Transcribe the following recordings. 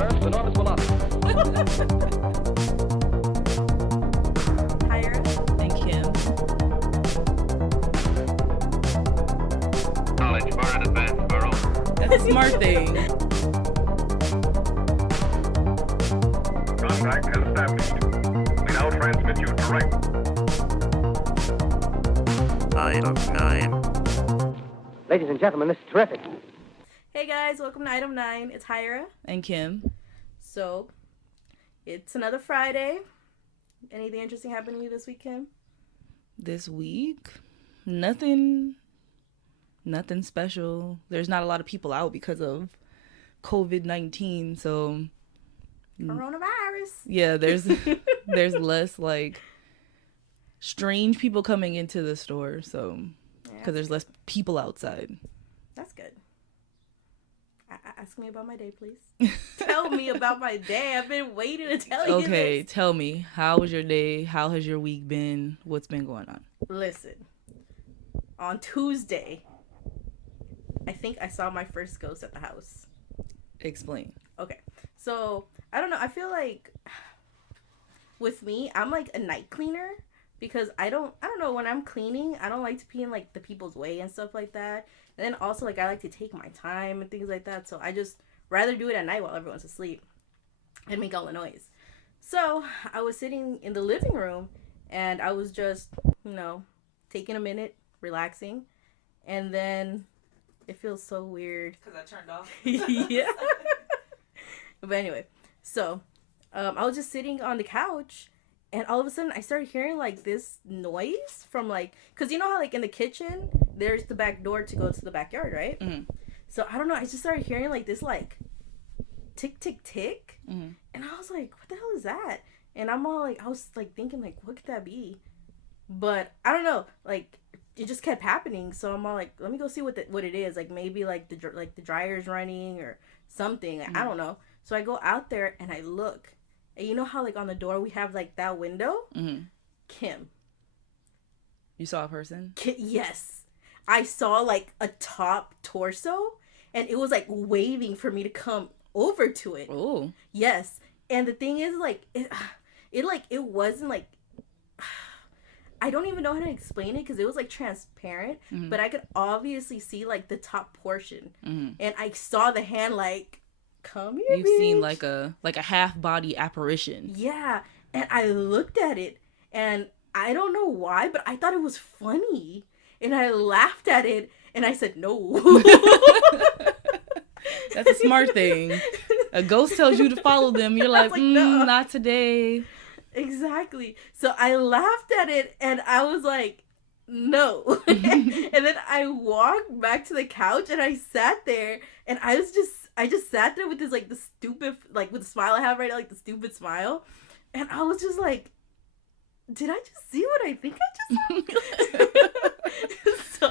Earth's enormous velocity. Higher. And Kim. Knowledge far in advance of our own. That's a smart thing. Contact is established. We now transmit you direct. Item 9. Ladies and gentlemen, this is terrific. Hey guys, welcome to Item 9. It's Hyra. And Kim. So, it's another Friday. Anything interesting happened to you this week, Kim? This week, nothing special. There's not a lot of people out because of COVID-19, so Coronavirus. yeah, there's less like strange people coming into the store, so because there's less people outside. That's good. Ask me about my day, please. Tell me about my day. I've been waiting to tell you Okay, this. tell me, how was your day? How has your week been? What's been going on? Listen, on Tuesday, I think I saw my first ghost at the house. Explain. Okay, so I don't know. I feel like with me, I'm like a night cleaner because I don't know, when I'm cleaning, I don't like to be in like the people's way and stuff like that. And then also like I like to take my time and things like that. So I just rather do it at night while everyone's asleep and make all the noise. So I was sitting in the living room and I was just, taking a minute, relaxing, and then it feels so weird. Because I turned off. Yeah. But anyway, so I was just sitting on the couch and all of a sudden I started hearing like this noise from like, because you know how like in the kitchen there's the back door to go to the backyard, right? Mm-hmm. So I don't know, I just started hearing like this like tick tick tick. Mm-hmm. And I was like, what the hell is that? And I'm all like, I was like thinking like, what could that be? But I don't know, like it just kept happening. So I'm all like, let me go see what it is. Like maybe like the dryer's running or something. Mm-hmm. I don't know. So I go out there and I look. And you know how like on the door we have like that window? Mm-hmm. Kim. You saw a person? Yes. I saw like a top torso and it was like waving for me to come over to it. Oh. Yes. And the thing is like it wasn't like, I don't even know how to explain it because it was like transparent, Mm-hmm. but I could obviously see like the top portion. Mm-hmm. And I saw the hand like, come here, You've seen bitch. like a half body apparition. Yeah. And I looked at it and I don't know why, but I thought it was funny. And I laughed at it and I said, no. That's a smart thing. A ghost tells you to follow them. You're like, no. Not today. Exactly. So I laughed at it and I was like, no. And then I walked back to the couch and I sat there and I just sat there with this like the stupid, like with the smile I have right now, like the stupid smile. And I was just like, did I just see what I think I just saw?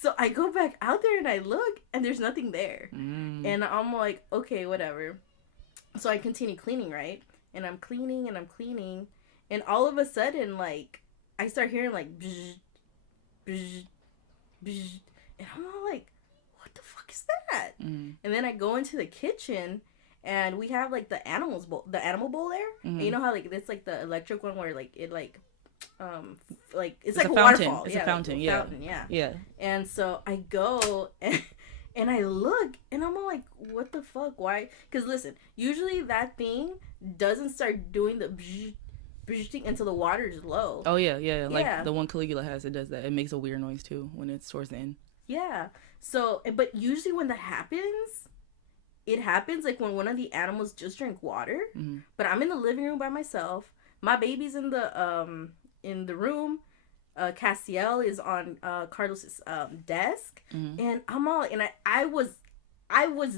So I go back out there and I look and there's nothing there. And I'm like, okay, whatever. So I continue cleaning, right? And I'm cleaning and I'm cleaning. And all of a sudden, like, I start hearing like, bzz, bzz, bzz. And I'm all like, what the fuck is that? And then I go into the kitchen and we have like the animal bowl there. And you know how like it's like the electric one where like it like it's like a fountain. waterfall. It's yeah, a fountain. like Yeah. Fountain, yeah. Yeah. And so I go and I look and I'm all like, what the fuck? Why? Because listen, usually that thing doesn't start doing the bzz, bzz thing until the water is low. Oh yeah. Like Yeah. the one Caligula has, it does that. It makes a weird noise too when it's towards the end. Yeah. So, but usually when that happens, it happens like when one of the animals just drink water. Mm-hmm. But I'm in the living room by myself. My baby's in the room. Castiel is on Carlos's desk, and I'm all and I was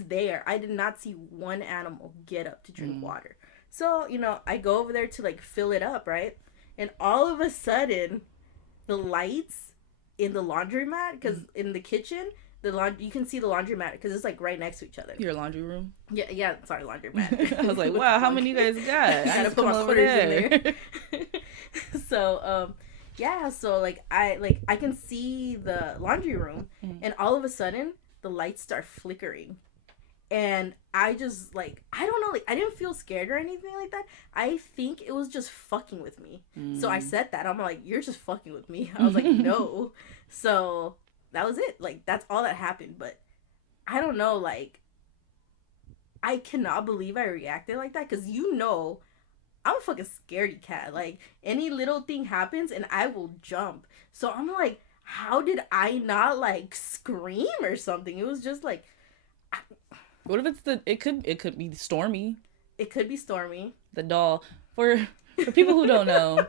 there. I did not see one animal get up to drink water. So I go over there to like fill it up, right? And all of a sudden, the lights in the laundromat, because in the kitchen, you can see the laundromat because it's like right next to each other. Your laundry room? Yeah. Sorry, laundromat. I was like, wow, how many you guys got? I gotta put my quarters in there. So, yeah. So like I can see the laundry room, and all of a sudden the lights start flickering, And I just, like, I don't know, like, I didn't feel scared or anything like that. I think it was just fucking with me. So I said that. I'm like, you're just fucking with me. I was like, no. So that was it. Like, that's all that happened. But I don't know, like, I cannot believe I reacted like that. Because, you know, I'm a fucking scaredy cat. Like, any little thing happens and I will jump. So I'm like, how did I not, like, scream or something? It was just like... What if it's it could be Stormy. It could be Stormy. The doll. For people who don't know,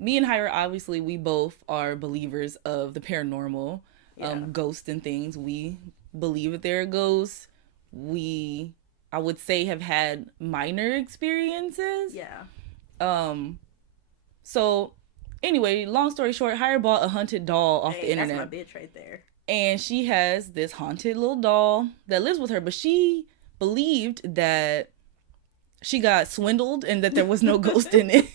me and Hyra, obviously, we both are believers of the paranormal, ghosts and things. We believe that there are ghosts. We, I would say, have had minor experiences. Yeah. So, anyway, long story short, Hyra bought a haunted doll off the internet. That's my bitch right there. And she has this haunted little doll that lives with her, but she believed that she got swindled and that there was no ghost in it.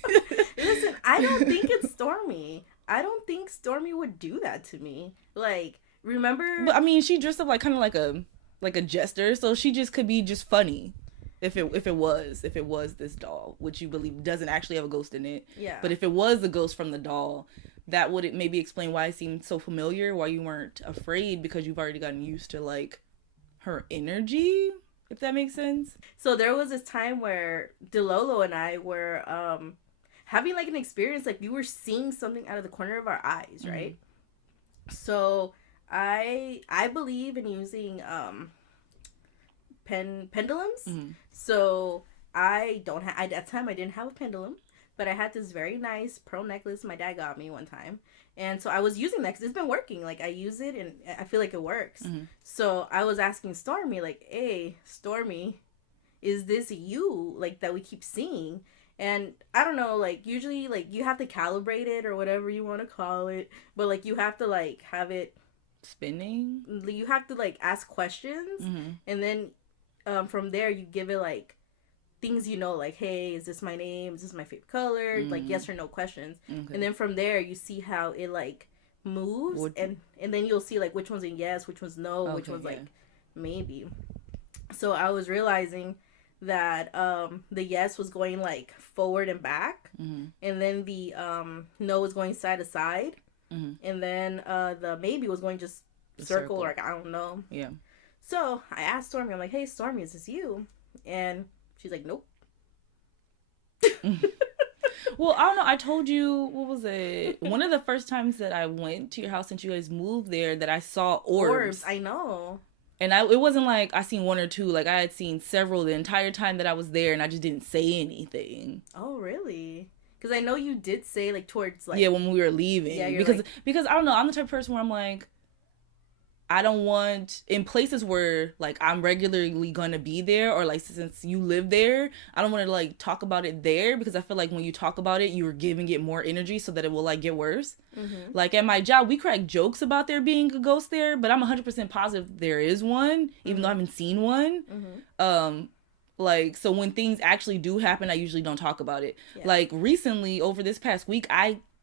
Listen, I don't think it's Stormy. I don't think Stormy would do that to me. Like, remember? But I mean, she dressed up like kind of like a jester, so she just could be just funny. If it was this doll, which you believe doesn't actually have a ghost in it. Yeah. But if it was the ghost from the doll, that would maybe explain why it seemed so familiar, why you weren't afraid, because you've already gotten used to, like, her energy, if that makes sense. So there was this time where DeLolo and I were having, like, an experience, like, we were seeing something out of the corner of our eyes, right? So I believe in using pendulums. So at that time I didn't have a pendulum. But I had this very nice pearl necklace my dad got me one time. And so I was using that because it's been working. Like, I use it and I feel like it works. So I was asking Stormy, like, hey, Stormy, is this you, like, that we keep seeing? And I don't know, like, usually, like, you have to calibrate it or whatever you want to call it. But, like, you have to, like, have it... Spinning? You have to, like, ask questions. And then from there, you give it, like, things, you know, like, hey, is this my name? Is this my favorite color? Like, yes or no questions. And then from there, you see how it, like, moves. And then you'll see, like, which one's a yes, which one's no, which one's, like, maybe. So I was realizing that the yes was going, like, forward and back. And then the no was going side to side. And then the maybe was going just circle, or, like, I don't know. Yeah. So I asked Stormy, I'm like, hey, Stormy, is this you? And she's like, nope. Well, I don't know. I told you, what was it? One of the first times that I went to your house since you guys moved there, that I saw orbs. I know. And it wasn't like I seen one or two. Like, I had seen several the entire time that I was there, and I just didn't say anything. Oh, really? Because I know you did say, like, towards, like... Yeah, when we were leaving. Yeah, because I don't know. I'm the type of person where I'm like, I don't want, in places where, like, I'm regularly gonna be there, or, like, since you live there, I don't want to, like, talk about it there, because I feel like when you talk about it, you're giving it more energy so that it will, like, get worse. Like, at my job, we crack jokes about there being a ghost there, but I'm 100% positive there is one, even though I haven't seen one. Like, so when things actually do happen, I usually don't talk about it. Yeah. Like, recently, over this past week,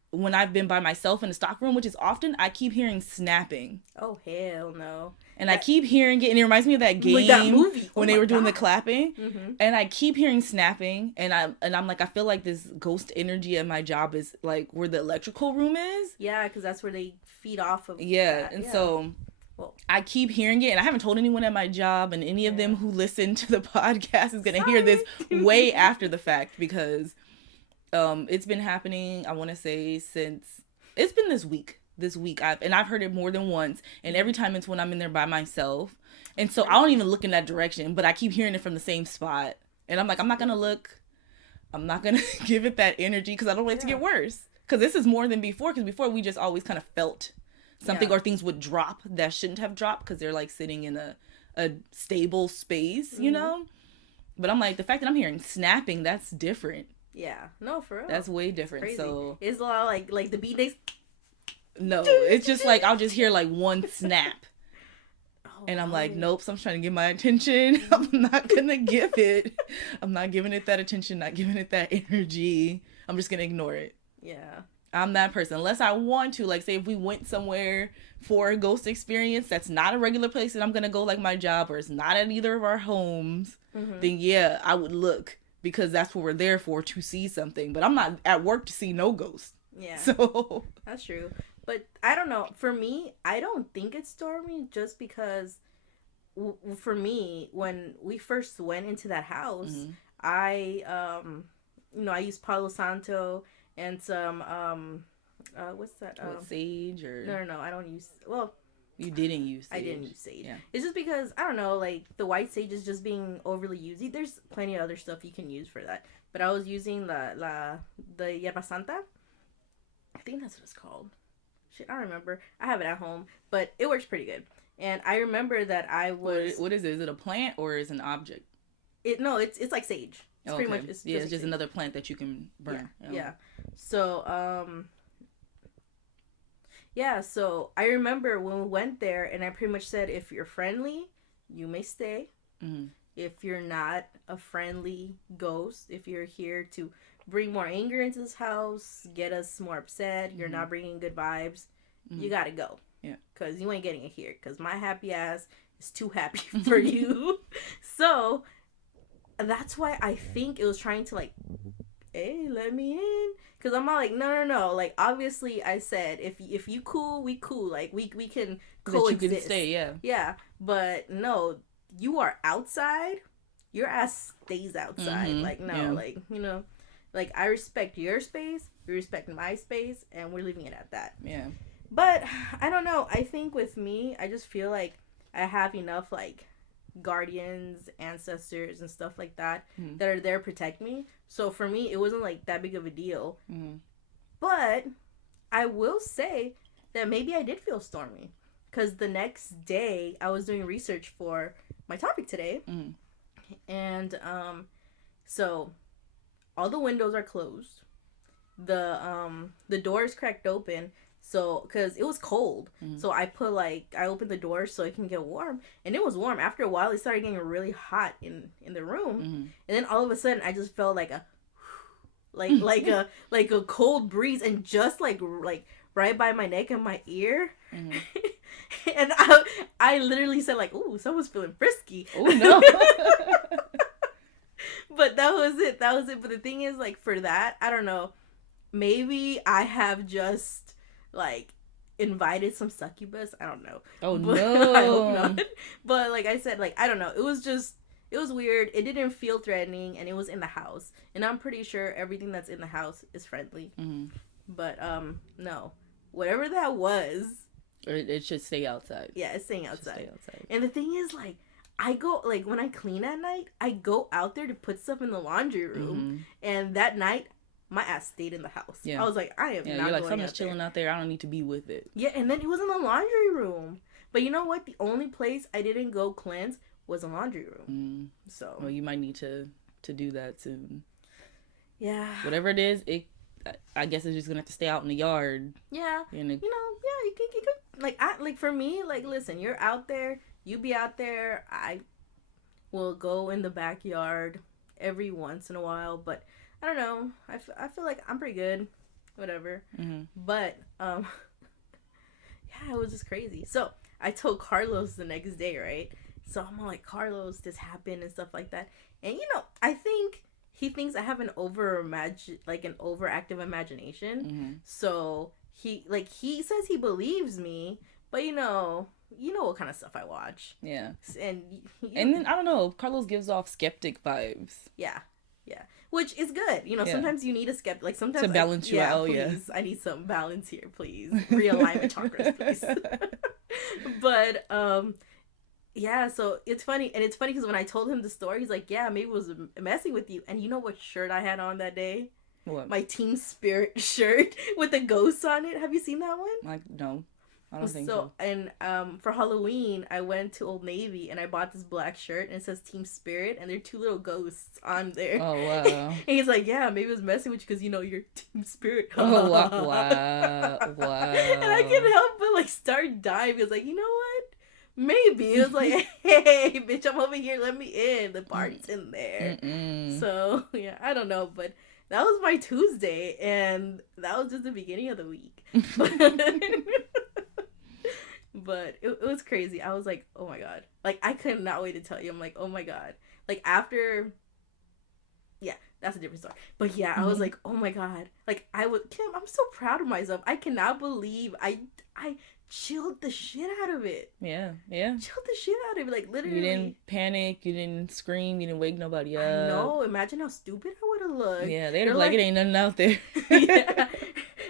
when I've been by myself in the stock room, which is often, I keep hearing snapping. Oh, hell no. And I keep hearing it, and it reminds me of that game, like that movie. when they were doing the clapping. And I keep hearing snapping, and I'm like, I feel like this ghost energy at my job is like where the electrical room is. Yeah, because that's where they feed off of. Yeah, and so I keep hearing it, and I haven't told anyone at my job, and any of them who listen to the podcast is gonna hear this way after the fact, because it's been happening, I want to say, since it's been this week. I've heard it more than once, and every time it's when I'm in there by myself, and so I don't even look in that direction, but I keep hearing it from the same spot, and I'm like, I'm not gonna look, I'm not gonna give it that energy, because I don't want it to get worse, because this is more than before, because before we just always kind of felt something, or things would drop that shouldn't have dropped, because they're like sitting in a stable space, you know. But I'm like, the fact that I'm hearing snapping, that's different. Yeah, no, for real. That's way different. It's so it's a lot like the beat days. No, it's just like I'll just hear like one snap. And I'm like, nope, so I'm trying to get my attention. I'm not gonna give it. I'm not giving it that attention, not giving it that energy. I'm just gonna ignore it. Yeah. I'm that person. Unless I want to, like, say if we went somewhere for a ghost experience that's not a regular place that I'm gonna go, like my job, or it's not at either of our homes, then yeah, I would look, because that's what we're there for, to see something. But I'm not at work to see no ghost. Yeah. So that's true. But I don't know. For me, I don't think it's stormy, just because for me, when we first went into that house, I I used Palo Santo and some what's that? Sage or No, I don't use. Well, you didn't use sage. I didn't use sage. Yeah. It's just because I don't know, like the white sage is just being overly used. There's plenty of other stuff you can use for that, but I was using the Yerba Santa. I think that's what it's called. Shit, I don't remember. I have it at home, but it works pretty good. And I remember that I was. What is it? Is it a plant or is it an object? It's like sage. It's pretty much. It's just another plant that you can burn. Yeah. So so I remember when we went there, and I pretty much said, if you're friendly, you may stay. Mm-hmm. If you're not a friendly ghost, if you're here to bring more anger into this house, get us more upset, you're not bringing good vibes, you gotta go. Yeah. Because you ain't getting it here. Because my happy ass is too happy for you. So that's why I think it was trying to, like, hey, let me in. Because I'm not like, no. Like, obviously, I said, if you cool, we cool. Like, we can coexist. That you can stay, yeah. Yeah. But no, you are outside. Your ass stays outside. Like, no, like, like, I respect your space. You respect my space. And we're leaving it at that. Yeah. But, I don't know. I think with me, I just feel like I have enough, like, guardians, ancestors, and stuff like that that are there to protect me. So for me, it wasn't like that big of a deal. But I will say that maybe I did feel stormy, because the next day I was doing research for my topic today, and so all the windows are closed, the door is cracked open. So, because it was cold, so I opened the door so it can get warm, and it was warm. After a while, it started getting really hot in the room, and then all of a sudden, I just felt like like a cold breeze, and just like right by my neck and my ear, and I literally said, like, "Ooh, someone's feeling frisky." Oh no! But that was it. But the thing is, like, for that, I don't know. Maybe I have just, like, invited some succubus. I don't know. Oh, but, no. I hope not. But like I said, like, I don't know. It was weird. It didn't feel threatening, and it was in the house. And I'm pretty sure everything that's in the house is friendly. But no. Whatever that was. It should stay outside. Yeah, it's staying outside. Stay outside. And the thing is, like, I go, like, when I clean at night, I go out there to put stuff in the laundry room. And that night, my ass stayed in the house. Yeah. I was like, I am not you're like, going something's chilling out there. I don't need to be with it. Yeah, and then it was in the laundry room. But you know what? The only place I didn't go cleanse was the laundry room. So. Well, you might need to do that soon. Yeah. Whatever it is, I guess it's just gonna have to stay out in the yard. Yeah. You could, for me, like, listen, you're out there, you be out there. I will go in the backyard every once in a while, but I don't know. I feel like I'm pretty good. Whatever. But, yeah, it was just crazy. So, I told Carlos the next day, right? So, I'm like, Carlos, this happened and stuff like that. And, I think he thinks I have an overactive imagination. So, he says he believes me, but, you know what kind of stuff I watch. Yeah. And then, I don't know, Carlos gives off skeptic vibes. Yeah. Yeah. Which is good. Sometimes you need a skeptic. Like, sometimes to balance you out, please, I need some balance here, please. Realignment chakras, please. But, yeah, so it's funny. And it's funny because when I told him the story, he's like, yeah, maybe it was messing with you. And you know what shirt I had on that day? What? My Team Spirit shirt with the ghosts on it. Have you seen that one? Like, no. I don't think so. And for Halloween, I went to Old Navy and I bought this black shirt and it says Team Spirit and there are two little ghosts on there. Oh, wow. And he's like, yeah, maybe it was messing with you because, you're Team Spirit. Oh, wow. And I couldn't help but, like, start dying. He was like, you know what? Maybe. It was like, hey, bitch, I'm over here. Let me in. The party's in there. So, yeah, I don't know. But that was my Tuesday, and that was just the beginning of the week. But it was crazy. I was like, oh my god. Like, I could not wait to tell you. I'm like, oh my god. Like, after... Yeah, that's a different story. But yeah, I was like, oh my god. Like, Kim, I'm so proud of myself. I cannot believe I chilled the shit out of it. Yeah. Chilled the shit out of it. Like, literally. You didn't panic. You didn't scream. You didn't wake nobody up. I know. Imagine how stupid I would have looked. Yeah, they'd be like, it ain't nothing out there. Yeah.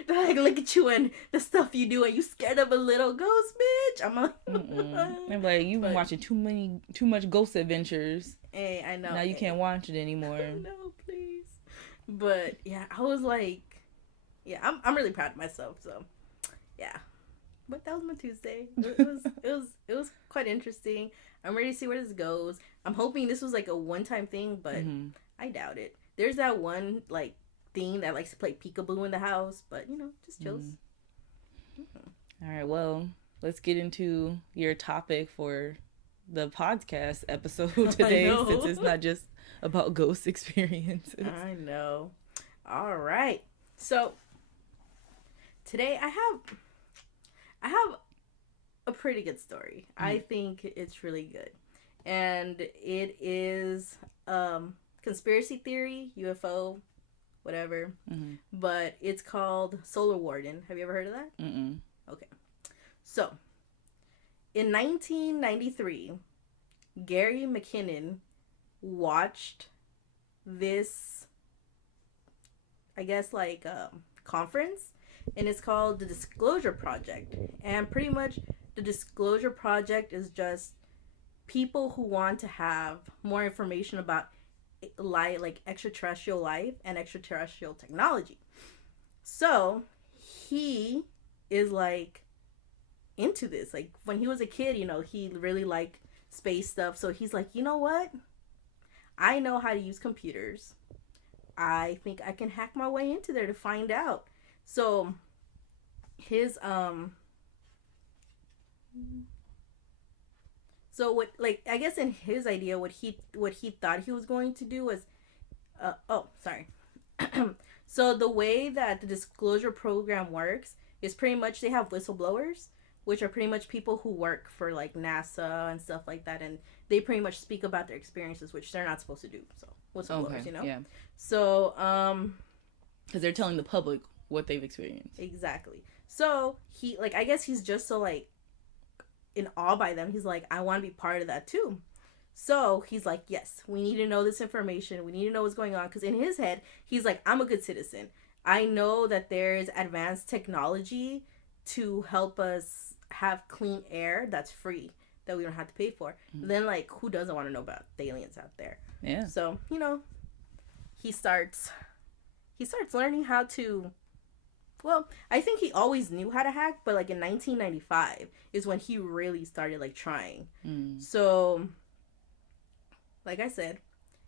They're like, look at you and the stuff you do, and you scared of a little ghost, bitch. I'm like, they're like, you've been watching too much Ghost Adventures. Hey, I know. Now you can't watch it anymore. No, please. But yeah, I was like, yeah, I'm really proud of myself. So, yeah. But that was my Tuesday. It was quite interesting. I'm ready to see where this goes. I'm hoping this was like a one-time thing, but I doubt it. There's that one like thing that likes to play peekaboo in the house, but you know, just chills. All right, well, let's get into your topic for the podcast episode today, since it's not just about ghost experiences. I know. All right. So today I have a pretty good story. I think it's really good. And it is conspiracy theory, UFO, whatever. But it's called Solar Warden. Have you ever heard of that? Okay. So, in 1993, Gary McKinnon watched this, I guess, like, conference, and it's called the Disclosure Project. And pretty much the Disclosure Project is just people who want to have more information about life, like extraterrestrial life and extraterrestrial technology. So he is like into this. Like, when he was a kid, you know, he really liked space stuff. So he's like, you know what? I know how to use computers. I think I can hack my way into there to find out. So his so what, like, I guess in his idea, what he thought he was going to do was so the way that the disclosure program works is pretty much they have whistleblowers, which are pretty much people who work for like NASA and stuff like that, and they pretty much speak about their experiences, which they're not supposed to do. So whistleblowers, you know. Yeah. So because they're telling the public what they've experienced. Exactly. So he, like, I guess he's just so like in awe by them. He's like, I want to be part of that too. So he's like, yes, we need to know this information. We need to know what's going on. Because in his head, he's like, I'm a good citizen. I know that there's advanced technology to help us have clean air that's free, that we don't have to pay for. Then, like, who doesn't want to know about the aliens out there? Yeah. So, you know, he starts learning how to, well, I think he always knew how to hack, but like in 1995 is when he really started like trying. So, like I said,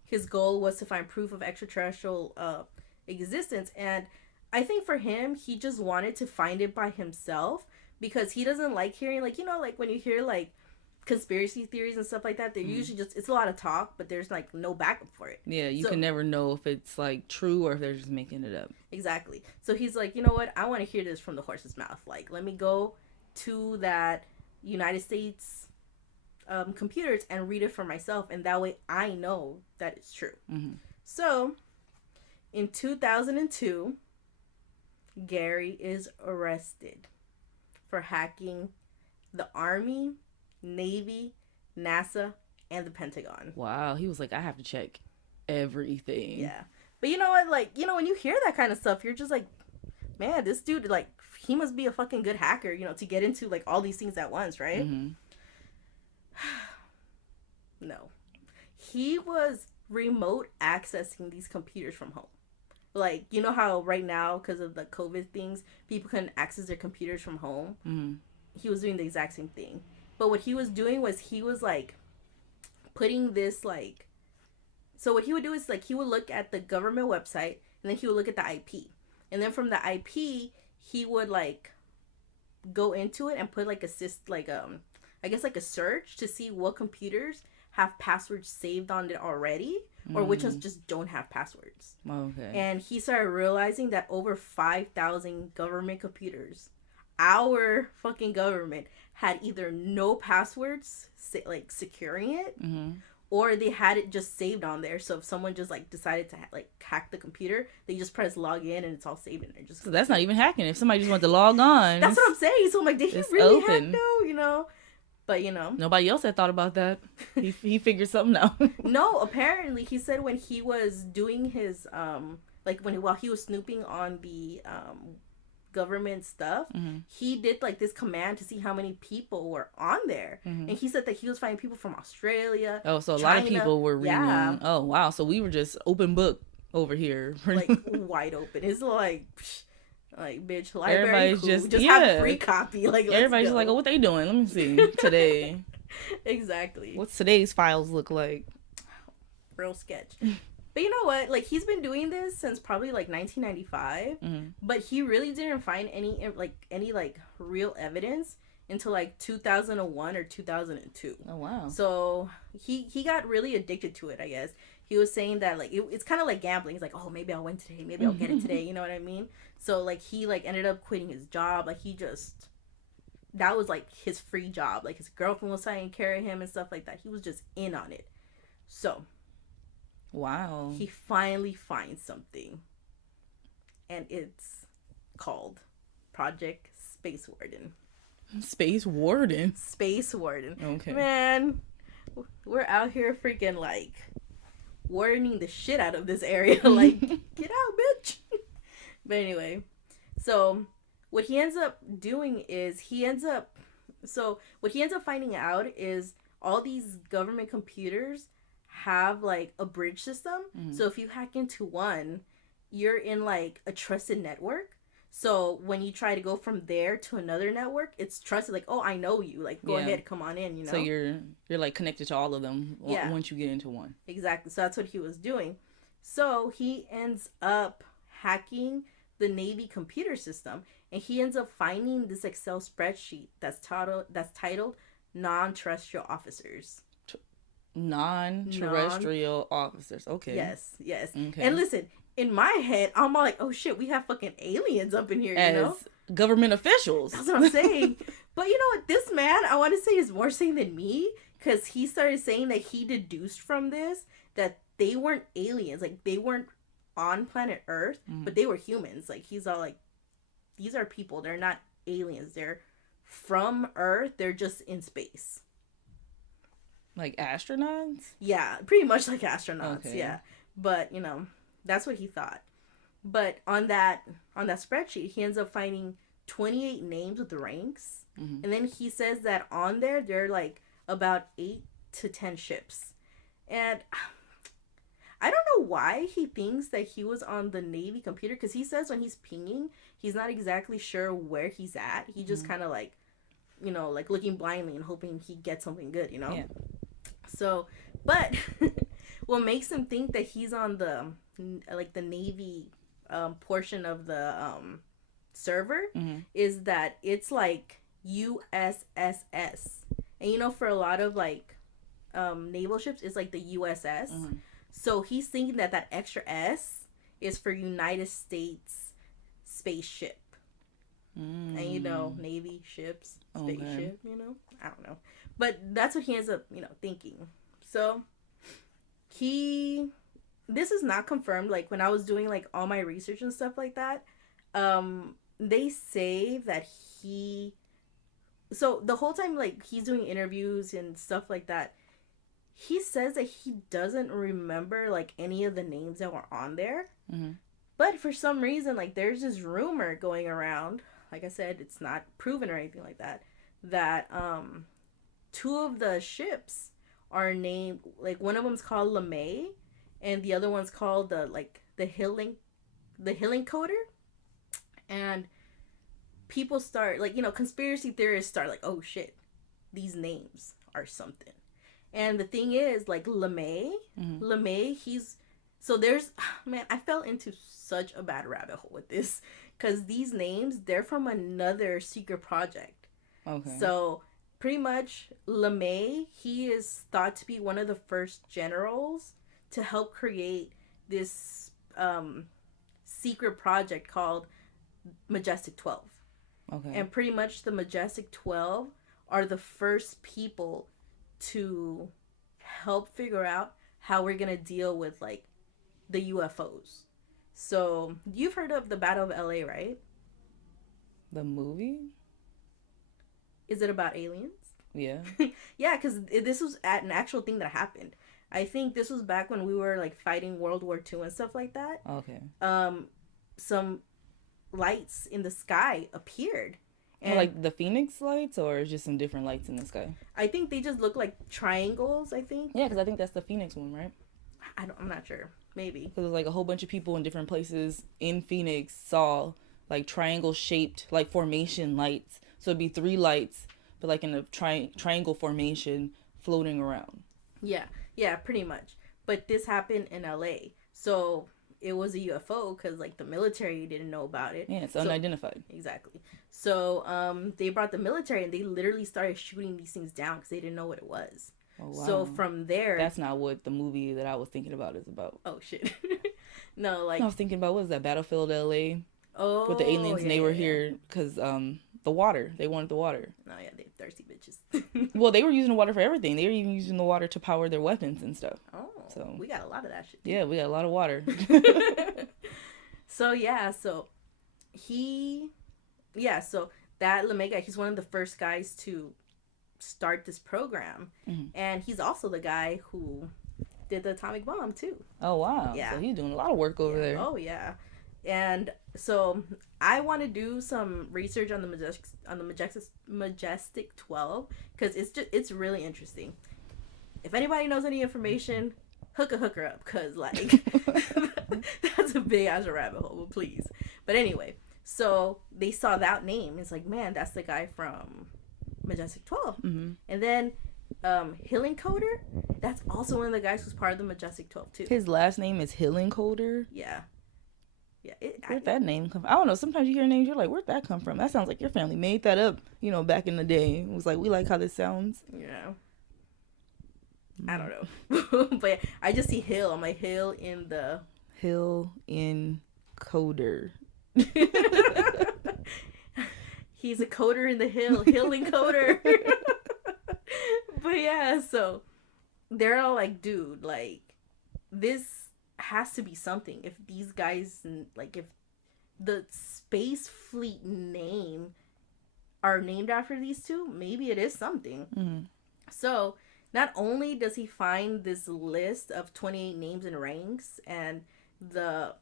his goal was to find proof of extraterrestrial existence, and I think for him, he just wanted to find it by himself, because he doesn't like hearing, like, you know, like when you hear like conspiracy theories and stuff like that, they're usually just, it's a lot of talk, but there's like no backup for it. Yeah, you can never know if it's like true or if they're just making it up. Exactly. So he's like, you know what, I want to hear this from the horse's mouth. Like, let me go to that United States computers and read it for myself, and that way I know that it's true. So in 2002, Gary is arrested for hacking the Army, Navy, NASA, and the Pentagon. Wow, he was like, I have to check everything. Yeah. But you know what, like, you know, when you hear that kind of stuff, you're just like, man, this dude, like, he must be a fucking good hacker, you know, to get into like all these things at once, right? No. He was remote accessing these computers from home. Like, you know how right now, because of the COVID things, people can access their computers from home? He was doing the exact same thing. But what he was doing was he was, like, putting this, like... So what he would do is, like, he would look at the government website, and then he would look at the IP. And then from the IP, he would, like, go into it and put, like, I guess, like, a search to see what computers have passwords saved on it already, or which ones just don't have passwords. Okay. And he started realizing that over 5,000 government computers, our fucking government, had either no passwords, like securing it, or they had it just saved on there. So if someone just like decided to like hack the computer, they just press log in and it's all saved in there. Just So that's not even hacking. If somebody just wants to log on, that's what I'm saying. So I'm like, did he it's really open. hack though? You know, but you know, nobody else had thought about that. He figured something out. no. Apparently, he said when he was doing his like while he was snooping on the government stuff, he did like this command to see how many people were on there, and he said that he was finding people from Australia. Oh, so a China. lot of people were reading. Yeah. Oh wow, so we were just open book over here. Like wide open. It's like bitch, library Everybody's cool. just have a free copy. Like everybody's just like, oh, what they doing? Let me see today. Exactly. What's today's files look like? Real sketch. But you know what? Like, he's been doing this since probably like 1995, but he really didn't find any real evidence until like 2001 or 2002. Oh wow. So he got really addicted to it, I guess. He was saying that like it's kind of like gambling. He's like, oh, maybe I'll win today, maybe I'll get it today. You know what I mean? So like he like ended up quitting his job. Like that was like his free job. Like his girlfriend was taking care of him and stuff like that. He was just in on it. So wow. he finally finds something, and it's called Project Space Warden. Space Warden. Space Warden. Okay. Man, we're out here freaking like wardening the shit out of this area. Like, get out, bitch. But anyway, so what he ends up doing is what he ends up finding out is all these government computers have like a bridge system. So if you hack into one, you're in like a trusted network. So when you try to go from there to another network, it's trusted. Like, oh, I know you. Like, go ahead, come on in. You know. So you're like connected to all of them. Once you get into one. Exactly. So that's what he was doing. So he ends up hacking the Navy computer system, and he ends up finding this Excel spreadsheet that's titled non-terrestrial officers. Non-terrestrial officers. Okay. Yes. Okay. And listen, in my head, I'm all like, oh shit, we have fucking aliens up in here, As you know? government officials. That's what I'm saying. But you know what? This man, I want to say, is more sane than me, because he started saying that he deduced from this that they weren't aliens. Like, they weren't on planet Earth, but they were humans. Like, he's all like, these are people. They're not aliens. They're from Earth. They're just in space. Like astronauts? Yeah, pretty much like astronauts. Okay. Yeah. But, you know, that's what he thought. But on that spreadsheet, he ends up finding 28 names with the ranks. And then he says that on there are like about 8 to 10 ships. And I don't know why he thinks that he was on the Navy computer, because he says when he's pinging, he's not exactly sure where he's at. He just kind of like, you know, like looking blindly and hoping he gets something good, you know? Yeah. So, but what makes him think that he's on the Navy portion of the server is that it's like USSS. And you know, for a lot of like naval ships, it's like the USS. So he's thinking that extra S is for United States spaceship. And you know, Navy ships, spaceship, you know? I don't know. But that's what he ends up, you know, thinking. So this is not confirmed. Like, when I was doing like all my research and stuff like that, they say that so the whole time, like, he's doing interviews and stuff like that, he says that he doesn't remember like any of the names that were on there. But for some reason, like, there's this rumor going around, like I said, it's not proven or anything like that, that 2 of the ships are named, like, one of them's called LeMay and the other one's called the Hilling Coder. And people start, like, you know, conspiracy theorists start like, oh shit, these names are something. And the thing is, like, LeMay, man, I fell into such a bad rabbit hole with this, because these names, they're from another secret project. Okay. So pretty much LeMay, he is thought to be one of the first generals to help create this secret project called Majestic 12. Okay. And pretty much the Majestic 12 are the first people to help figure out how we're going to deal with, like, the UFOs. So, you've heard of the Battle of LA, right? The movie? Is it about aliens? Yeah. Yeah, because this was an actual thing that happened. I think this was back when we were, like, fighting World War II and stuff like that. Okay. Some lights in the sky appeared. And like the Phoenix lights, or just some different lights in the sky? I think they just look like triangles, I think. Yeah, because I think that's the Phoenix one, right? I'm not sure. Maybe. Because there's like a whole bunch of people in different places in Phoenix saw like triangle-shaped like formation lights. So it'd be 3 lights, but like in a triangle formation floating around. Yeah, pretty much. But this happened in LA. So it was a UFO because, like, the military didn't know about it. Yeah, it's unidentified. Exactly. So they brought the military and they literally started shooting these things down because they didn't know what it was. Oh, wow. So from there... That's not what the movie that I was thinking about is about. Oh, shit. No, like... I was thinking about, what was that, Battlefield LA? Oh, with the aliens, and they were here because the water. They wanted the water. Oh, yeah, they thirsty bitches. Well, they were using the water for everything. They were even using the water to power their weapons and stuff. Oh, so we got a lot of that shit. Yeah, we got a lot of water. So that LeMay guy, he's one of the first guys to start this program. Mm-hmm. And he's also the guy who did the atomic bomb, too. Oh, wow. Yeah. So he's doing a lot of work over there. Oh, yeah. And so I want to do some research on the Majestic 12 because it's really interesting. If anybody knows any information, hook her up because, like, that's a big ass rabbit hole, but please. But anyway, so they saw that name. It's like, man, that's the guy from Majestic 12. Mm-hmm. And then Hillencoder, that's also one of the guys who's part of the Majestic 12 too. His last name is Hillencoder? Yeah. Where'd that name come from? I don't know. Sometimes you hear names, you're like, where'd that come from? That sounds like your family made that up, back in the day. It was like, we like how this sounds. Yeah. I don't know. But yeah, I just see Hill. I'm like, Hill in the... Hill in Coder. He's a coder in the hill. Hill and Coder. But yeah, so they're all like, dude, like, this has to be something. If these guys, like, if the space fleet name are named after these two, maybe it is something. Mm-hmm. So not only does he find this list of 28 names and ranks and the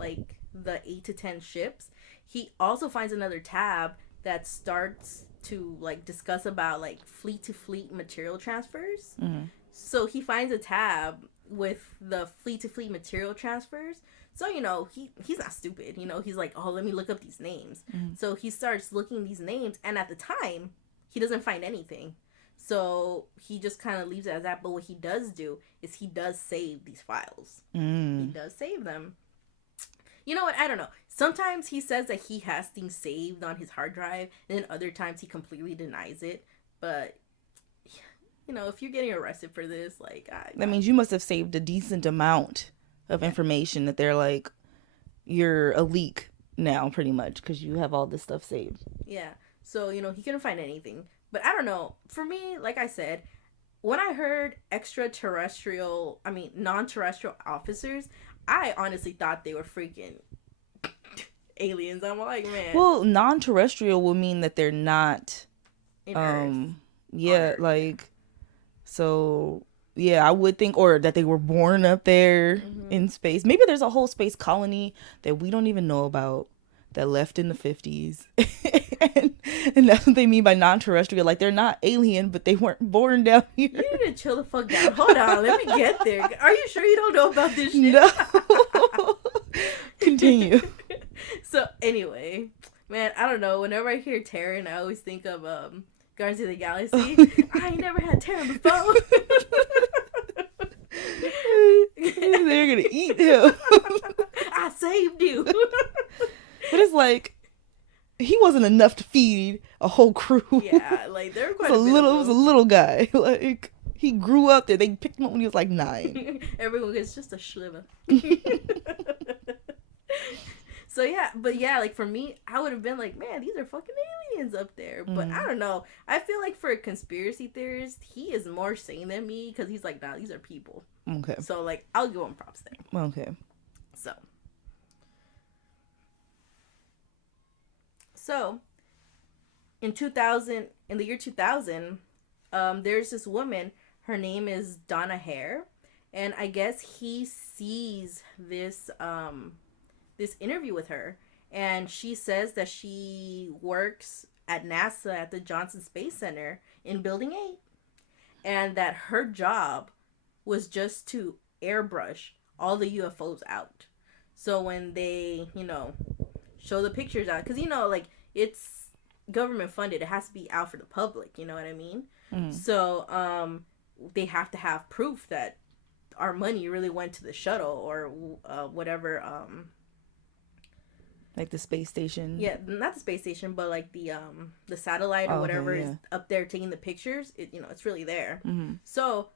8 to 10 ships, he also finds another tab that starts to, like, discuss about, like, fleet to fleet material transfers. Mm-hmm. So he finds a tab with the fleet to fleet material transfers. So, he's not stupid. He's like, oh, let me look up these names. Mm-hmm. So he starts looking these names, and at the time, he doesn't find anything. So he just kind of leaves it as that. But what he does do is he does save these files. He does save them. You know what? I don't know. Sometimes he says that he has things saved on his hard drive, and then other times he completely denies it. But, if you're getting arrested for this, like... That means you must have saved a decent amount of information that they're like, you're a leak now, pretty much, because you have all this stuff saved. Yeah. So, he couldn't find anything. But I don't know. For me, like I said, when I heard non-terrestrial officers, I honestly thought they were freaking aliens. I'm like, man. Well, non-terrestrial will mean that they're not... In Earth. Yeah, like... So, yeah, I would think... Or that they were born up there in space. Maybe there's a whole space colony that we don't even know about that left in the 50s. and that's what they mean by non-terrestrial. Like, they're not alien, but they weren't born down here. You need to chill the fuck down. Hold on, let me get there. Are you sure you don't know about this shit? No. Continue. So, anyway, man, I don't know. Whenever I hear Terran, I always think of Guardians of the Galaxy. I ain't never had Terran before. They're gonna eat him. I saved you. But it's like, he wasn't enough to feed a whole crew. Yeah, like they're quite It was a them. little guy. Like he grew up there. They picked him up when he was like 9. Everyone gets just a sliver. So yeah, but yeah, like for me, I would have been like, man, these are fucking aliens up there. But I don't know. I feel like for a conspiracy theorist, he is more sane than me because he's like, nah, these are people. Okay. So like, I'll give him props there. Okay. So in the year 2000, there's this woman. Her name is Donna Hare, and I guess he sees this this interview with her, and she says that she works at NASA at the Johnson Space Center in Building 8, and that her job was just to airbrush all the UFOs out. So when they, show the pictures out, because, like, it's government funded, it has to be out for the public, you know what I mean? So they have to have proof that our money really went to the shuttle or whatever. Like the space station. Yeah, not the space station, but like the satellite or whatever is up there taking the pictures. It's really there. So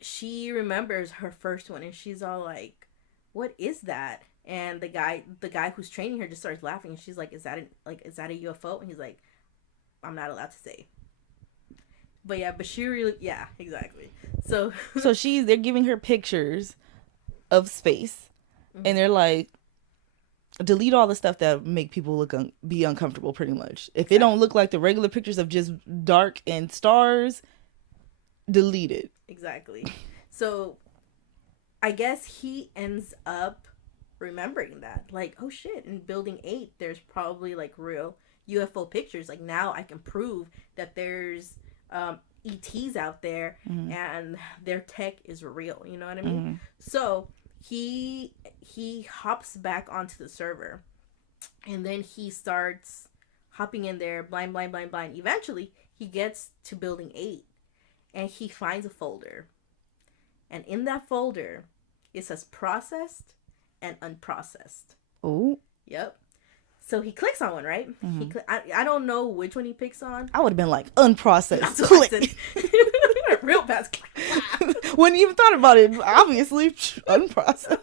she remembers her first one, and she's all like, "What is that?" And the guy who's training her just starts laughing. And she's like, "Is that a UFO?" And he's like, "I'm not allowed to say." But yeah, exactly. So they're giving her pictures of space, and they're like, delete all the stuff that make people be uncomfortable, pretty much. If it don't look like the regular pictures of just dark and stars, delete it. Exactly. So I guess he ends up remembering that. Like, oh shit, in Building 8, there's probably like real UFO pictures. Like now I can prove that there's ETs out there and their tech is real. You know what I mean? So he hops back onto the server, and then he starts hopping in there blind. Eventually he gets to Building 8, and he finds a folder, and in that folder it says processed and unprocessed. Oh, yep. So he clicks on one, right? I don't know which one he picks on. I would have been like, unprocessed. Click. Real fast. Wouldn't even thought about it. Obviously, unprocessed.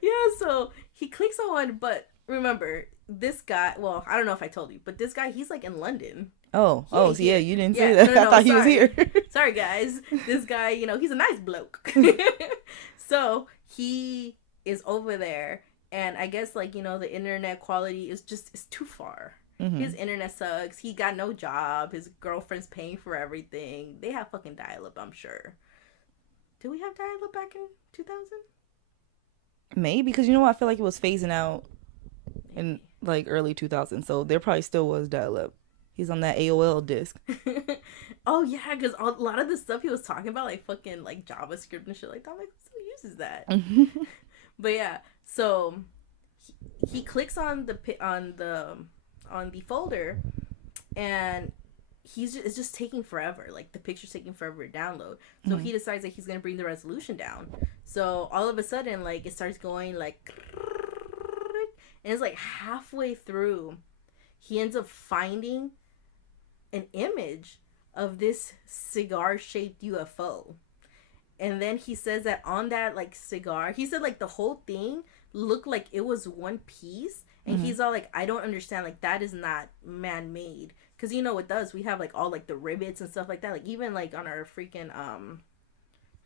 Yeah, so he clicks on one, but remember, this guy, well, I don't know if I told you, but this guy, he's like in London. Oh, you didn't say that. No, I thought he was here. Sorry, guys. This guy, he's a nice bloke. So he is over there, and I guess, like, the internet quality is too far. His internet sucks. He got no job. His girlfriend's paying for everything. They have fucking dial-up, I'm sure. Did we have dial-up back in 2000? Maybe, because I feel like it was phasing out in like early 2000s, so there probably still was dial-up. He's on that AOL disc. Oh yeah, because a lot of the stuff he was talking about, like fucking like JavaScript and shit like that, I'm like, who still uses that? But yeah, so he clicks on the folder, and it's just taking forever. Like the picture's taking forever to download. So he decides that he's gonna bring the resolution down. So all of a sudden, like, it starts going like, and it's like halfway through, he ends up finding an image of this cigar-shaped UFO. And then he says that on that, like, cigar, he said, like, the whole thing looked like it was one piece. And he's all like, I don't understand. Like, that is not man-made. Because, with us, we have, like, all, like, the rivets and stuff like that. Like, even, like, on our freaking,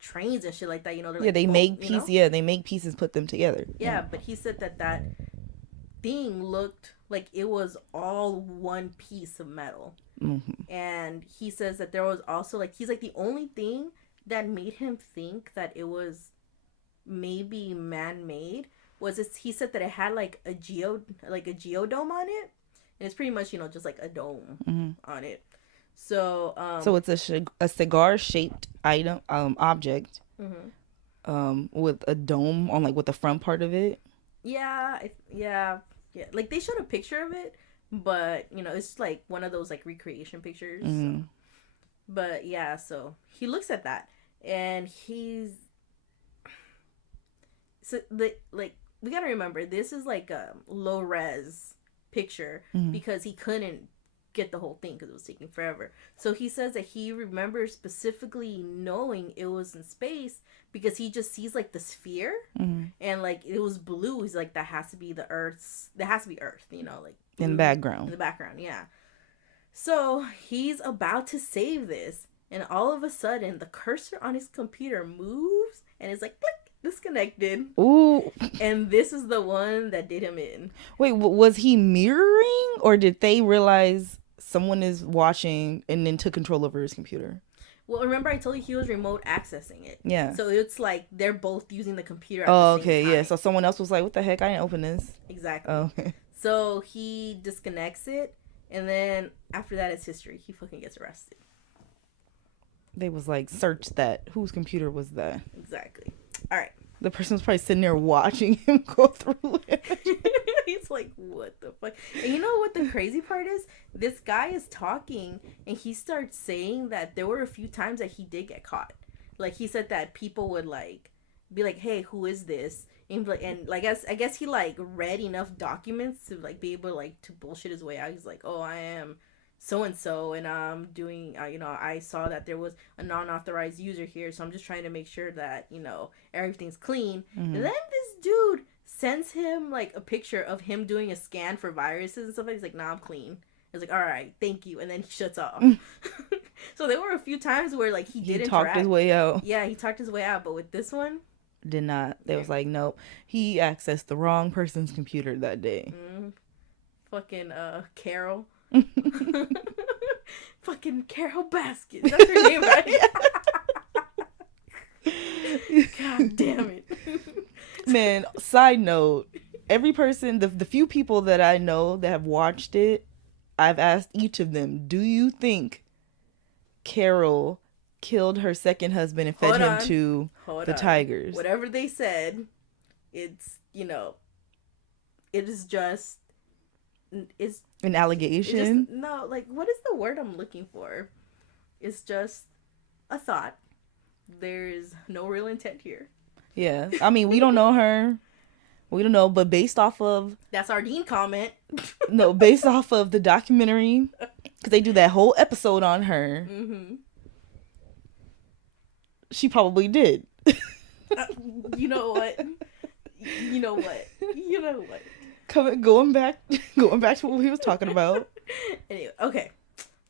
trains and shit like that, they're, like, they make pieces. Yeah, they make pieces, put them together. Yeah, but he said that thing looked like it was all one piece of metal. And he says that there was also, like, he's like, the only thing that made him think that it was maybe man-made was he said that it had like a geodome on it, and it's pretty much just like a dome on it. So so it's a cigar shaped item object with a dome on, like, with the front part of it. Yeah, like they showed a picture of it, but it's like one of those like recreation pictures. So. But yeah, so he looks at that, and we gotta remember, this is like a low res picture Mhm. because he couldn't get the whole thing because it was taking forever. So he says that he remembers specifically knowing it was in space because he just sees like the sphere Mhm. and like it was blue. He's like, that has to be Earth, you know, like In the blue background. in the background, yeah. So he's about to save this, and all of a sudden the cursor on his computer moves and it's like click, disconnected. Ooh. And this is the one that did him in. Wait, was he mirroring, or did they realize someone is watching and then took control over his computer? Well, remember I told you he was remote accessing it. Yeah. So it's like they're both using the computer at Oh, the same okay, time. yeah. So someone else was like, "What the heck? I didn't open this." Exactly. Oh, okay. So he disconnects it, and then after that, it's history. He fucking gets arrested. They was like, "Search that. Whose computer was that?" Exactly. All right. The person was probably sitting there watching him go through it. He's like, what the fuck? And you know what the crazy part is? This guy is talking, and he starts saying that there were a few times that he did get caught. Like, he said that people would, like, be like, hey, who is this? And, like, I guess he, like, read enough documents to, like, be able, like, to bullshit his way out. He's like, oh, I am so-and-so, and I'm doing, you know, I saw that there was a non-authorized user here, so I'm just trying to make sure that, you know, everything's clean. Mhm. And then this dude sends him, like, a picture of him doing a scan for viruses and stuff. He's like, nah, I'm clean. He's like, all right, thank you. And then he shuts off. So there were a few times where, like, he did talked interact. his way out. Yeah, he talked his way out. But with this one, Did not. They was like, nope. He accessed the wrong person's computer that day. fucking, Carol. Fucking Carol Baskin. That's her name, right? God damn it. Man, side note, every person, the few people that I know that have watched it, I've asked each of them, do you think Carol killed her second husband and fed him to the tigers? Whatever they said, it's, you know, it is just, it's An allegation? no, like, what is the word I'm looking for? It's just a thought. There's no real intent here. Yeah. I mean, we don't know her. We don't know, but based off of... That's our Dean comment. No, based off of the documentary, because they do that whole episode on her, she probably did. You know what? You know what? Going back to what we was talking about. Anyway, okay.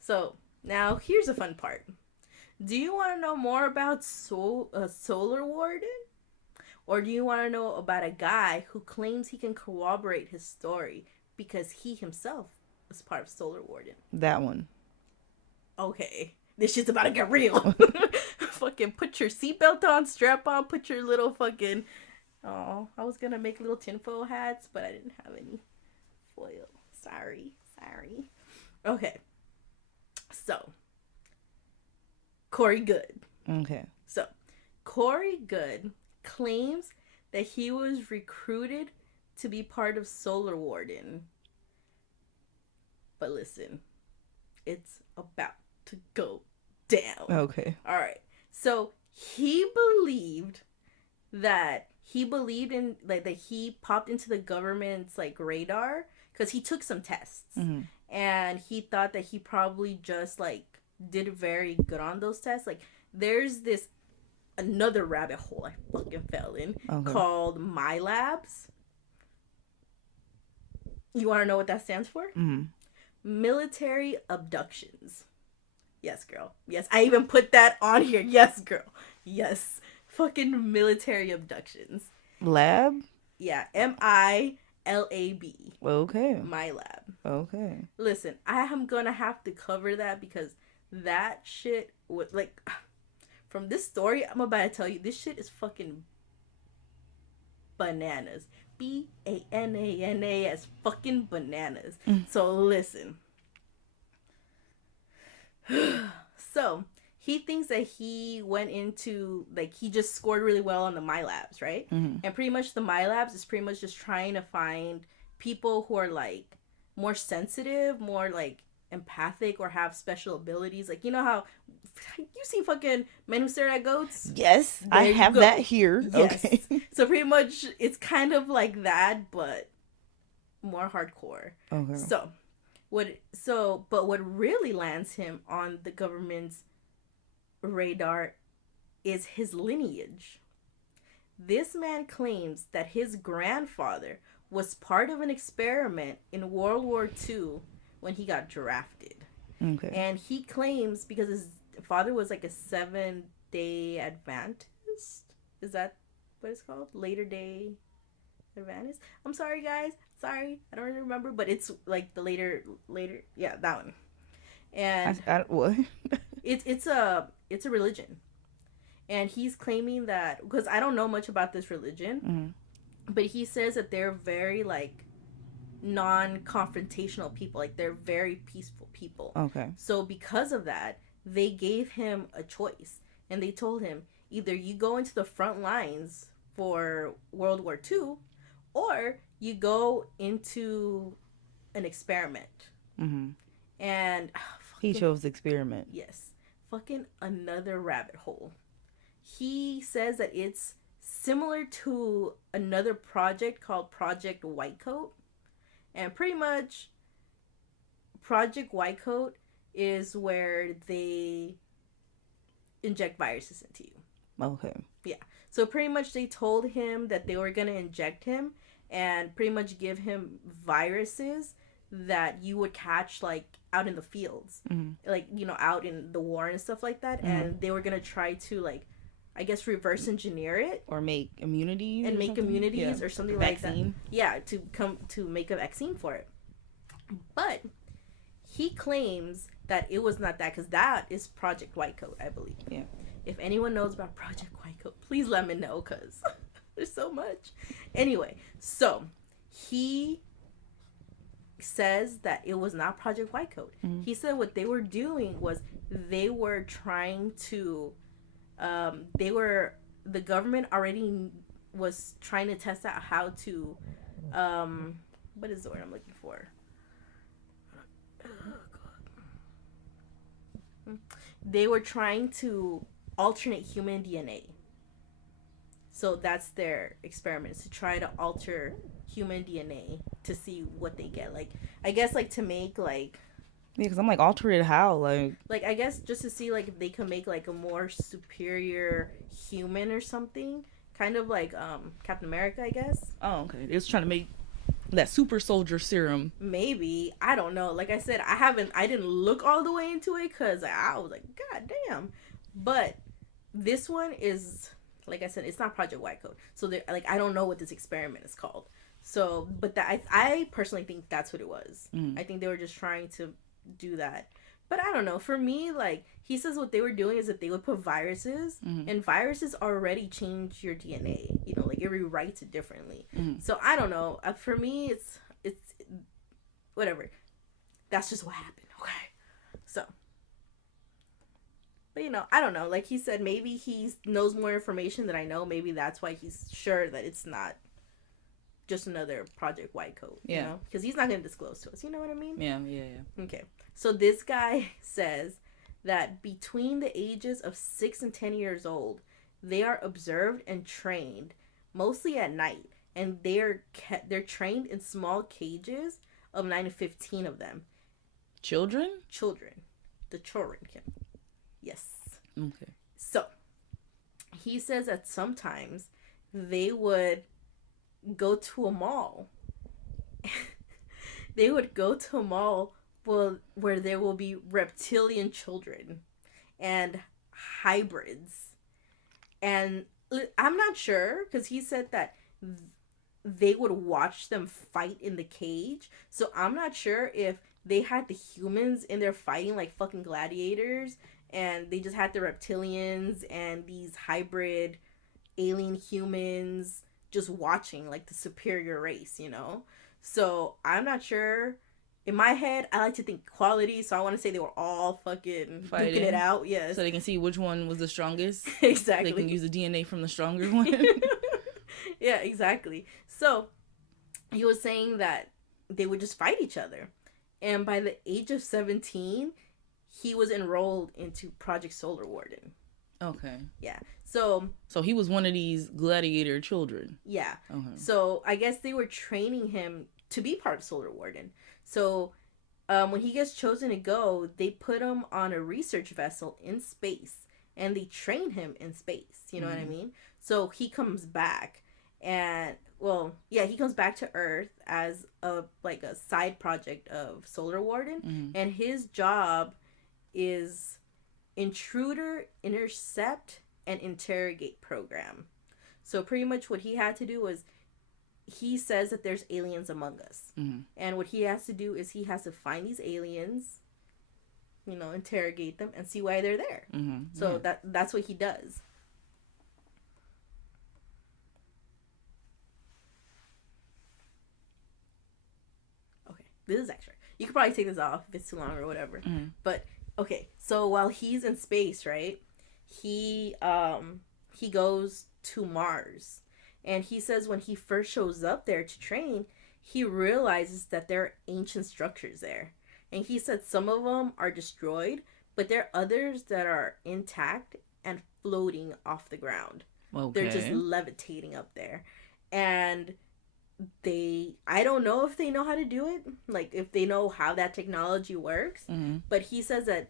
So, now here's the fun part. Do you want to know more about Solar Warden? Or do you want to know about a guy who claims he can corroborate his story because he himself was part of Solar Warden? That one. Okay. This shit's about to get real. Fucking put your seatbelt on, strap on, put your little fucking... Oh, I was gonna make little tinfoil hats, but I didn't have any foil. Sorry. Okay. So, Corey Good. Okay. So, Corey Good claims that he was recruited to be part of Solar Warden. But listen, it's about to go down. Okay. All right. So, he believed in like that he popped into the government's like radar because he took some tests and he thought that he probably just like did very good on those tests. Like there's this another rabbit hole I fucking fell in called My Labs. You want to know what that stands for? Military abductions. Yes, girl. Yes, I even put that on here. Yes, girl. Yes. Fucking military abductions. Lab? Yeah, MILAB. Okay. My Lab. Okay. Listen, I am gonna have to cover that because that shit would like from this story I'm about to tell you, this shit is fucking bananas. BANANAS fucking bananas. So listen. So he thinks that he went into, like, he just scored really well on the My Labs, right? And pretty much the My Labs is pretty much just trying to find people who are, like, more sensitive, more, like, empathic, or have special abilities. Like, you know how, you see fucking Men Who Stare at Goats? Yes, There I you have go. that here. Yes. Okay. So pretty much it's kind of like that, but more hardcore. Okay. But what really lands him on the government's radar is his lineage. This man claims that his grandfather was part of an experiment in World War II when he got drafted. Okay. And he claims because his father was like a 7-day Adventist. Is that what it's called? Later Day Adventist? I'm sorry, guys. Sorry. I don't really remember, but it's like the later, yeah, that one. And what? it's a religion. And he's claiming that, because I don't know much about this religion, but he says that they're very, like, non-confrontational people. Like, they're very peaceful people. Okay. So because of that, they gave him a choice. And they told him, either you go into the front lines for World War II, or you go into an experiment. And... he chose experiment. Yes. Fucking another rabbit hole. He says that it's similar to another project called Project Whitecoat. And pretty much, Project Whitecoat is where they inject viruses into you. Okay. Yeah. So pretty much they told him that they were going to inject him and pretty much give him viruses that you would catch, like, out in the fields. Like, you know, out in the war and stuff like that. And they were going to try to, like, I guess reverse engineer it. Or make immunities. And make immunities or something like that. Vaccine. Yeah, to make a vaccine for it. But he claims that it was not that, because that is Project Whitecoat, I believe. Yeah. If anyone knows about Project Whitecoat, please let me know, because there's so much. Anyway, so he says that it was not Project Whitecoat. He said what they were doing was they were trying to the government already was trying to test out how to what is the word I'm looking for? They were trying to alternate human DNA. So that's their experiments, to try to alter human DNA to see what they get. Like, I guess, like, to make, like... Yeah, because I'm like, alter it how? Like, I guess just to see, like, if they can make, like, a more superior human or something. Kind of like Captain America, I guess. Oh, okay. It's trying to make that super soldier serum. Maybe. I don't know. Like I said, I didn't look all the way into it because I was like, God damn. But this one is, like I said, it's not Project Whitecoat. So, like, I don't know what this experiment is called. So, but I personally think that's what it was. I think they were just trying to do that. But I don't know. For me, like, he says what they were doing is that they would put viruses, and viruses already change your DNA. You know, like, it rewrites it differently. So, I don't know. For me, it's whatever. That's just what happened, okay? So, but, you know, I don't know. Like he said, maybe he knows more information than I know. Maybe that's why he's sure that it's not just another Project Whitecoat, you know? Because he's not going to disclose to us. You know what I mean? Yeah. Okay. So this guy says that between the ages of 6 and 10 years old, they are observed and trained, mostly at night. And they're trained in small cages of 9 to 15 of them. Children. The children can. Yes. Okay. So, he says that sometimes they would go to a mall. They would go to a mall where there will be reptilian children and hybrids. And I'm not sure, because he said that they would watch them fight in the cage. So I'm not sure if they had the humans in there fighting like fucking gladiators, and they just had the reptilians and these hybrid alien humans just watching, like, the superior race, you know? So I'm not sure. In my head, I like to think quality, so I want to say they were all fucking fighting, duking it out. Yes. So they can see which one was the strongest. Exactly. They can use the DNA from the stronger one. Yeah, exactly. So he was saying that they would just fight each other. And by the age of 17, he was enrolled into Project Solar Warden. Okay. Yeah. So he was one of these gladiator children. Yeah. Okay. So I guess they were training him to be part of Solar Warden. So when he gets chosen to go, they put him on a research vessel in space, and they train him in space. You know what I mean? So he comes back, and he comes back to Earth as a side project of Solar Warden, and his job is intruder, intercept, and interrogate program. So pretty much what he had to do was, he says that there's aliens among us. And what he has to do is he has to find these aliens, interrogate them, and see why they're there. So that's what he does. Okay, this is extra. You could probably take this off if it's too long or whatever. But, okay, so while he's in space, right, he goes to Mars. And he says when he first shows up there to train, he realizes that there are ancient structures there. And he said some of them are destroyed, but there are others that are intact and floating off the ground. Okay. They're just levitating up there. And I don't know if they know how to do it, like if they know how that technology works, but he says that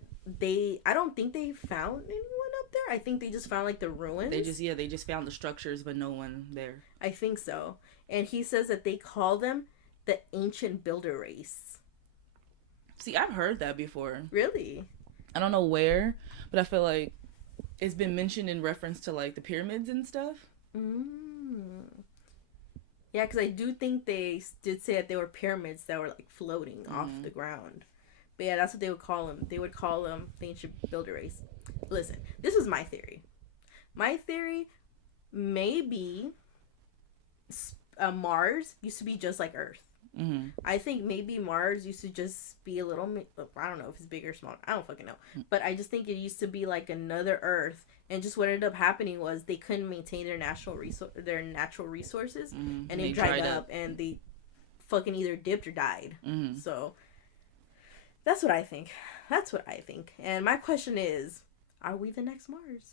I don't think they found anyone up there. I think they just found like the ruins. They just found the structures, but no one there. I think so. And he says that they call them the ancient builder race. See, I've heard that before. Really? I don't know where, but I feel like it's been mentioned in reference to like the pyramids and stuff. Yeah, because I do think they did say that they were pyramids that were like floating off the ground. But yeah, that's what they would call them. They would call them the ancient builder race. Listen, this is my theory. My theory, maybe Mars used to be just like Earth. I think maybe Mars used to just be a little, I don't know if it's big or small. I don't fucking know. But I just think it used to be like another Earth. And just what ended up happening was they couldn't maintain their natural resources. And they dried up. And they fucking either dipped or died. So that's what I think. And my question is, are we the next Mars?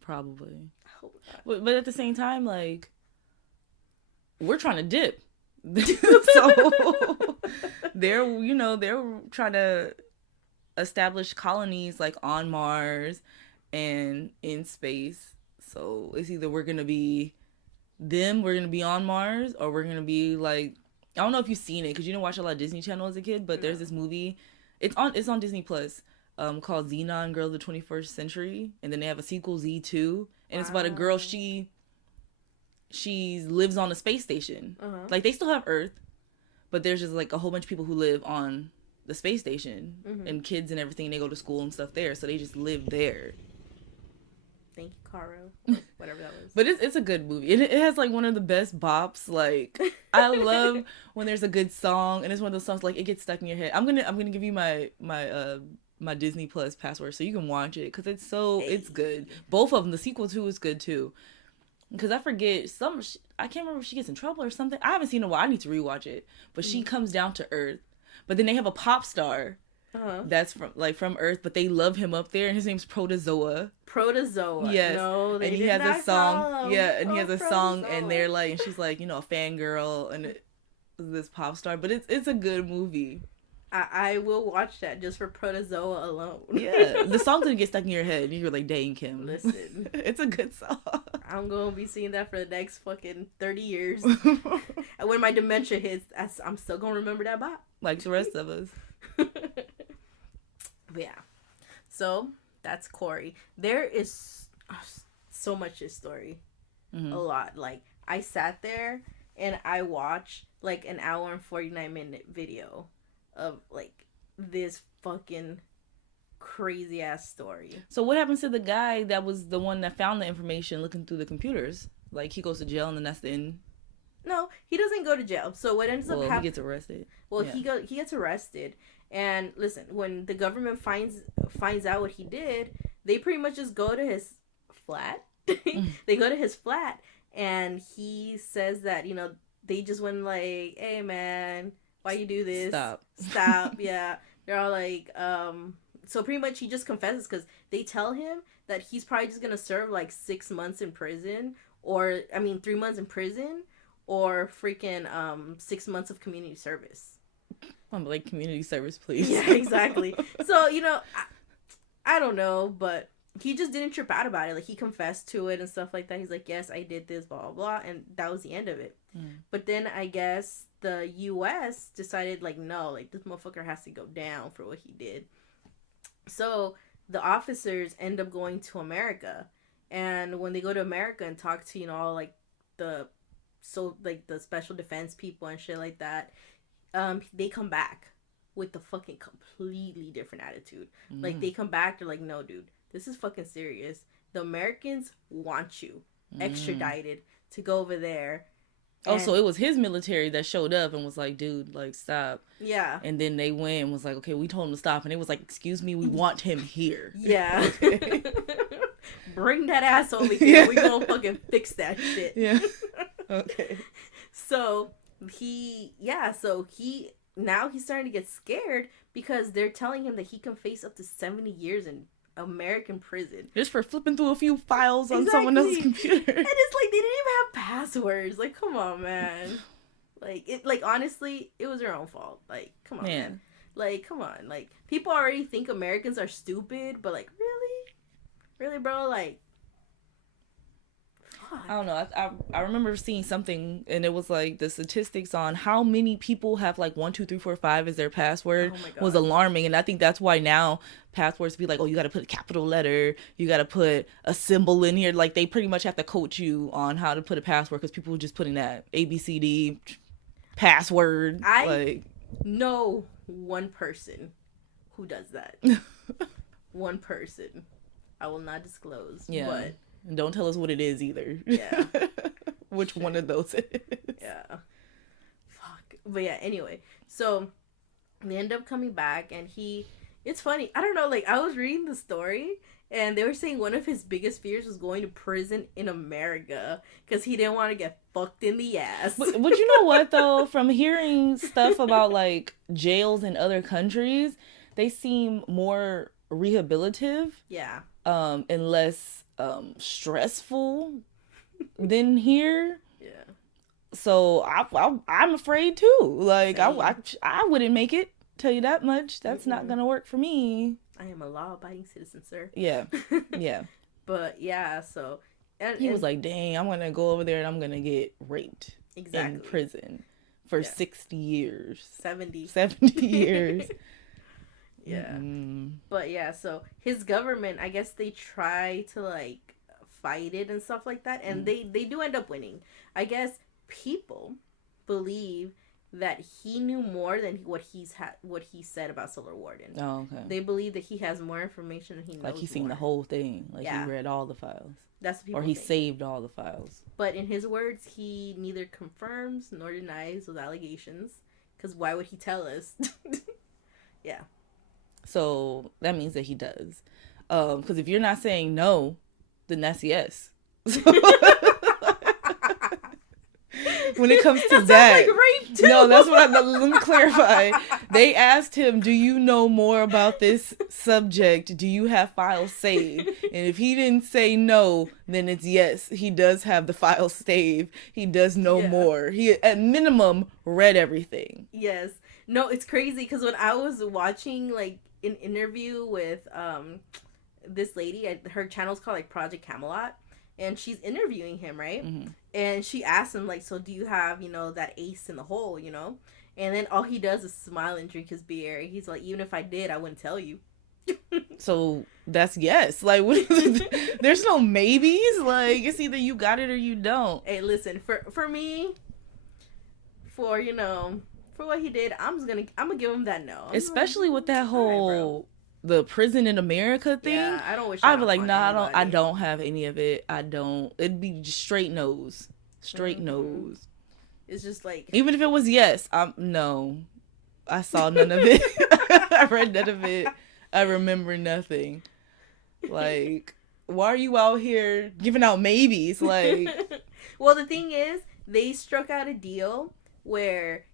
Probably. I hope not. But at the same time, like, we're trying to dip. So they're trying to establish colonies like on Mars and in space. So it's either we're gonna be on Mars, or we're gonna be like, I don't know if you've seen it because you didn't watch a lot of Disney Channel as a kid, but there's this movie, it's on Disney Plus, called Xenon Girl of the 21st Century, and then they have a sequel, Z2, and it's about a girl, she lives on a space station. Like, they still have Earth, but there's just like a whole bunch of people who live on the space station, and kids and everything, they go to school and stuff there, so they just live there. Thank you, Caro, or whatever that was. But it's a good movie. It has like one of the best bops. Like, I love when there's a good song, and it's one of those songs like it gets stuck in your head. I'm gonna give you my Disney Plus password so you can watch it, because it's good. Both of them. The sequel too is good too. Because I forget I can't remember if she gets in trouble or something. I haven't seen it in a while. I need to rewatch it. But she comes down to Earth. But then they have a pop star that's from Earth, but they love him up there, and his name's Protozoa. Yes. No, they did not call him. Yeah, and he has a song, and they're like, and she's like, a fangirl, and this pop star. But it's a good movie. I will watch that just for Protozoa alone. Yeah, the song's gonna get stuck in your head, and you're like, dang, Kim. Listen. It's a good song. I'm gonna be seeing that for the next fucking 30 years. And when my dementia hits, I'm still gonna remember that bop. Like the rest of us. But yeah. So, that's Corey. There is so much to this story. A lot. Like, I sat there, and I watched, like, an hour and 49-minute video of like this fucking crazy ass story. So what happens to the guy that was the one that found the information looking through the computers? Like, he goes to jail, and then that's the end? No, he doesn't go to jail. So what ends up happening? He gets arrested. Well, yeah. He gets arrested, and listen, when the government finds out what he did, they pretty much just go to his flat. They go to his flat, and he says that they just went like, "Hey man, why you do this? Stop." Yeah. They're all like, so pretty much he just confesses, because they tell him that he's probably just going to serve like 6 months in prison, or, 3 months in prison, or freaking 6 months of community service. I'm like, community service, please. Yeah, exactly. So, you know, I don't know, but he just didn't trip out about it. Like, he confessed to it and stuff like that. He's like, yes, I did this, blah, blah, blah. And that was the end of it. But then I guess the U.S. decided, like, no, like, this motherfucker has to go down for what he did. So the officers end up going to America. And when they go to America and talk to, you know, all, like, the special defense people and shit like that, they come back with the fucking completely different attitude. Like, they come back, they're like, no, dude, this is fucking serious. The Americans want you extradited to go over there. Oh, so it was his military that showed up and was like, dude, like, stop. Yeah. And then they went and was like, okay, we told him to stop. And it was like, excuse me, we want him here. Yeah. Bring that ass over here. We gonna fucking fix that shit. Yeah. Okay. So now he's starting to get scared because they're telling him that he can face up to 70 years in American prison. Just for flipping through a few files on someone else's computer. And it's like, they didn't even have passwords. Like, come on, man. Like, honestly, it was your own fault. Like, come on, man. Like, come on. Like, people already think Americans are stupid, but, like, really? Really, bro? Like, fuck. I don't know. I remember seeing something, and it was like the statistics on how many people have like 1, 2, 3, 4, 5 as their password was alarming, and I think that's why now passwords be like, oh, you got to put a capital letter, you got to put a symbol in here. Like, they pretty much have to coach you on how to put a password because people are just putting that ABCD password. I know one person who does that. One person. I will not disclose. Yeah. But and don't tell us what it is either. Yeah. Which one of those it is. Yeah. Fuck. But yeah, anyway. So they end up coming back, and it's funny. I don't know, like, I was reading the story, and they were saying one of his biggest fears was going to prison in America because he didn't want to get fucked in the ass. But you know what, though? From hearing stuff about, like, jails in other countries, they seem more rehabilitative. Yeah. And less stressful than here. Yeah. So I'm afraid too. Like, Same. I wouldn't make it. Tell you that much. That's not gonna work for me. I am a law-abiding citizen, sir. Yeah. Yeah. But yeah, so He was like, dang, I'm gonna go over there and I'm gonna get raped in prison for 60 years. 70 years. Yeah. Mm-hmm. But yeah, so his government, I guess they try to, like, fight it and stuff like that, and they do end up winning. I guess people believe that he knew more than what he said about Solar Warden. Oh, okay. They believe that he has more information than he knows. Like, he's seen more. the whole thing. Like, Yeah. he read all the files. That's what people Or he think. saved all the files. But in his words, he neither confirms nor denies those allegations. Because why would he tell us? Yeah. So that means that he does. Because if you're not saying no, then that's yes. When it comes to that, like rape too. no, that's what let me clarify. They asked him, do you know more about this subject? Do you have files saved? And if he didn't say no, then it's yes. He does have the files saved. He does know more. He, at minimum, read everything. Yes. No, it's crazy because when I was watching, like, an interview with this lady, her channel's called, like, Project Camelot, and she's interviewing him, right? Mm-hmm. And she asked him, like, so do you have, you know, that ace in the hole, you know? And then all he does is smile and drink his beer. He's like, even if I did, I wouldn't tell you. So that's yes. Like, there's no maybes. Like, it's either you got it or you don't. Hey, listen, for me, for, you know, for what he did, I'm gonna give him that no. Especially with that whole the prison in America thing. Yeah, I don't wish. I'd be like, nah, I don't have any of it. I don't. It'd be just straight nose, nose. It's just like, even if it was yes, no. I saw none of it. I read none of it. I remember nothing. Like, why are you out here giving out maybes? Like, well, the thing is, they struck out a deal where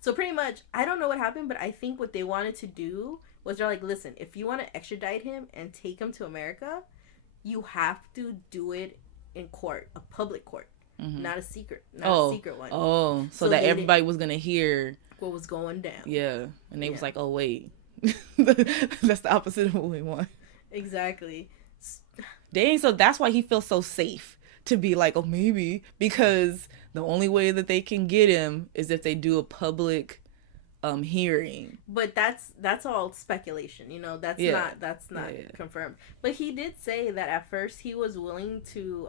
so pretty much, I don't know what happened, but I think what they wanted to do was they're like, listen, if you want to extradite him and take him to America, you have to do it in court, a public court. not a secret one. Oh, so So that they everybody was gonna hear what was going down. Yeah, and they was Yeah. like, "Oh wait, that's the opposite of what we want." Exactly. Dang, so that's why he feels so safe to be like, "Oh, maybe," because the only way that they can get him is if they do a public hearing. But that's all speculation, you know. That's Yeah. not Yeah. confirmed. But he did say that at first he was willing to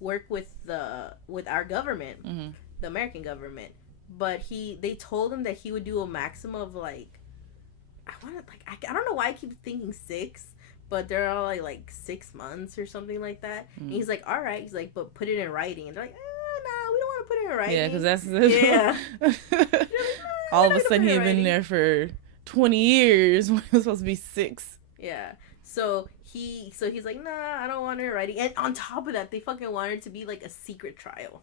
work with our government, Mm-hmm. the American government. But they told him that he would do a maximum of like I don't know why I keep thinking 6, but they're all like 6 months or something like that. And he's like, all right, he's like, but put it in writing. And they're like, no, we don't want to put it in writing. Yeah, because that's Yeah. all of We're a not sudden gonna he put had it in been writing. there for 20 years when it was supposed to be 6. Yeah. So he's like, nah, I don't want it in writing. And on top of that, they fucking wanted it to be like a secret trial.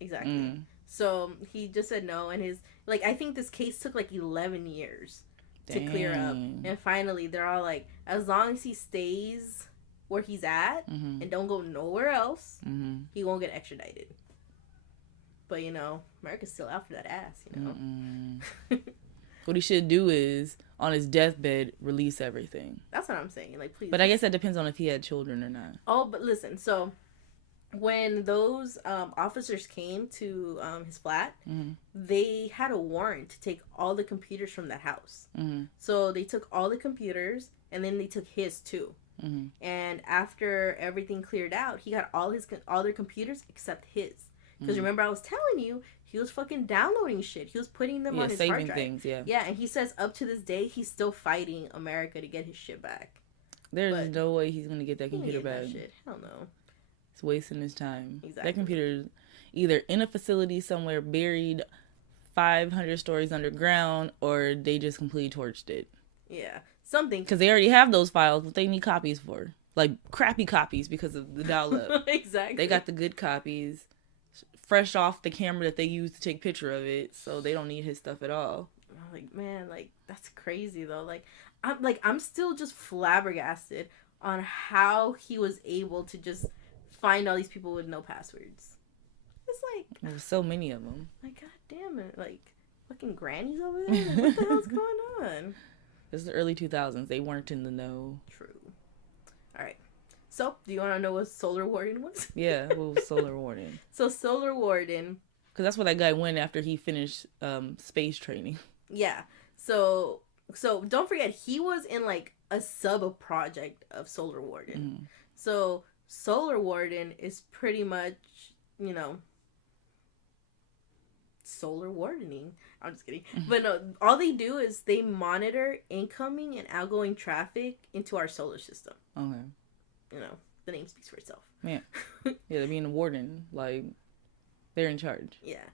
Exactly. So he just said no, and I think this case took like 11 years to clear up. Dang. And finally, they're all like, as long as he stays where he's at Mm-hmm. and don't go nowhere else, Mm-hmm. he won't get extradited. But, you know, America's still out for that ass, you know? Mm-mm. What he should do is, on his deathbed, release everything. That's what I'm saying. Like, please. But I guess that depends on if he had children or not. Oh, but listen, so when those officers came to his flat, Mm-hmm. they had a warrant to take all the computers from that house. Mm-hmm. So they took all the computers, and then they took his too. Mm-hmm. And after everything cleared out, he got all their computers except his. Because remember, I was telling you, he was fucking downloading shit. He was putting them on his hard saving drive. things, yeah. Yeah, and he says up to this day, he's still fighting America to get his shit back. There's But no way he's going to get that He ain't computer getting back. that shit. Hell no. It's wasting his time. Exactly. That computer's either in a facility somewhere buried 500 stories underground, or they just completely torched it. Yeah, something. Because they already have those files, but they need copies for. Like, crappy copies because of the dial-up. Exactly. They got the good copies, fresh off the camera that they used to take picture of it, so they don't need his stuff at all. Like, man, like, that's crazy, though. I'm still just flabbergasted on how he was able to just find all these people with no passwords. It's like, There's so many of them. like, god damn it. Like, fucking grannies over there? Like, what the hell's going on? This is the early 2000s. They weren't in the know. True. Alright. So, do you want to know what Solar Warden was? Yeah, well, Solar Warden. So, Solar Warden, Because that's where that guy went after he finished space training. yeah. So don't forget, he was in, like, a sub-project of Solar Warden. Mm-hmm. So, Solar Warden is pretty much, you know, solar wardening. I'm just kidding. But no, all they do is they monitor incoming and outgoing traffic into our solar system. Okay. You know, the name speaks for itself. Yeah. Yeah, they're being a warden. Like, they're in charge. Yeah.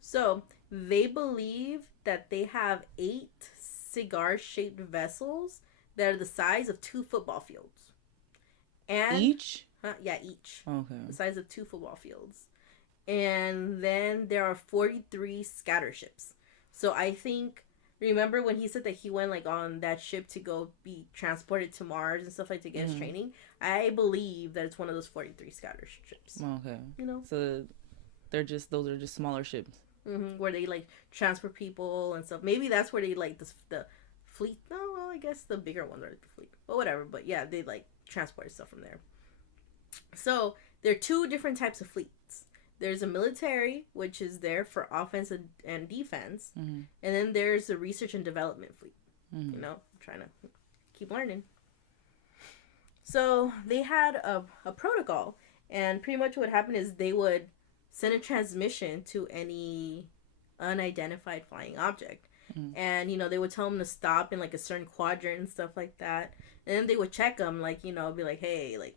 So, they believe that they have 8 cigar-shaped vessels that are the size of 2 football fields. And Each? yeah, each. Okay. The size of 2 football fields. And then there are 43 scatter ships. So I think, remember when he said that he went like on that ship to go be transported to Mars and stuff like to get his training? I believe that it's one of those 43 scatter ships. Okay. You know? So those are just smaller ships. Where they like transport people and stuff. Maybe that's where they like the fleet. No, well, I guess the bigger ones are like the fleet. But whatever. But yeah, they like transport stuff from there. So there are 2 different types of fleets. There's a military, which is there for offense and defense. Mm-hmm. And then there's the research and development fleet. Mm-hmm. You know, I'm trying to keep learning. So they had a protocol. And pretty much what happened is they would send a transmission to any unidentified flying object. Mm-hmm. And, you know, they would tell them to stop in like a certain quadrant and stuff like that. And then they would check them, like, you know, be like, hey, like,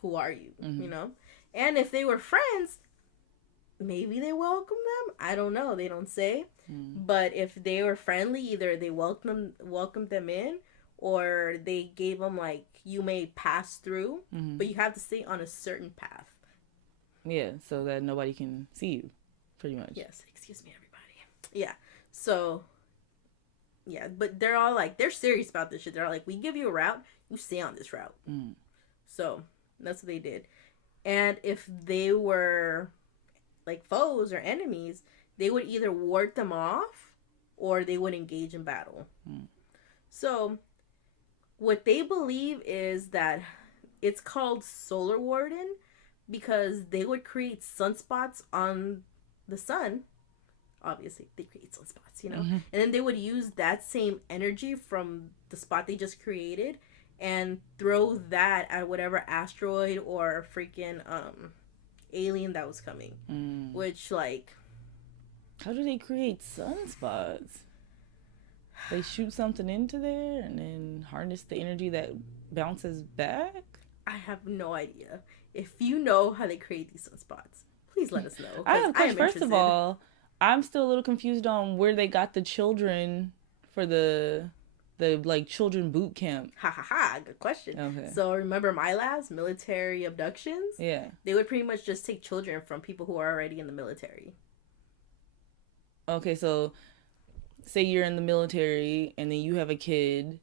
who are you? You know? And if they were friends, maybe they welcome them. I don't know. They don't say. But if they were friendly, either they welcomed them in, or they gave them like, you may pass through, but you have to stay on a certain path. Yeah, so that nobody can see you, pretty much. Yes, excuse me, everybody. Yeah. So, yeah, but they're all like, they're serious about this shit. They're all like, we give you a route, you stay on this route. So that's what they did. And if they were like foes or enemies, they would either ward them off or they would engage in battle. So what they believe is that it's called Solar Warden because they would create sunspots on the sun. Obviously, they create sunspots, you know? And then they would use that same energy from the spot they just created and throw that at whatever asteroid or freaking alien that was coming. Which, like... How do they create sunspots? They shoot something into there and then harness the energy that bounces back? I have no idea. If you know how they create these sunspots, please let us know. I have a question. First interested. of all, I'm still a little confused on where they got the children for the like children boot camp. Ha ha ha, good question. Okay. So remember my labs, military abductions? Yeah. They would pretty much just take children from people who are already in the military. Okay, so say you're in the military and then you have a kid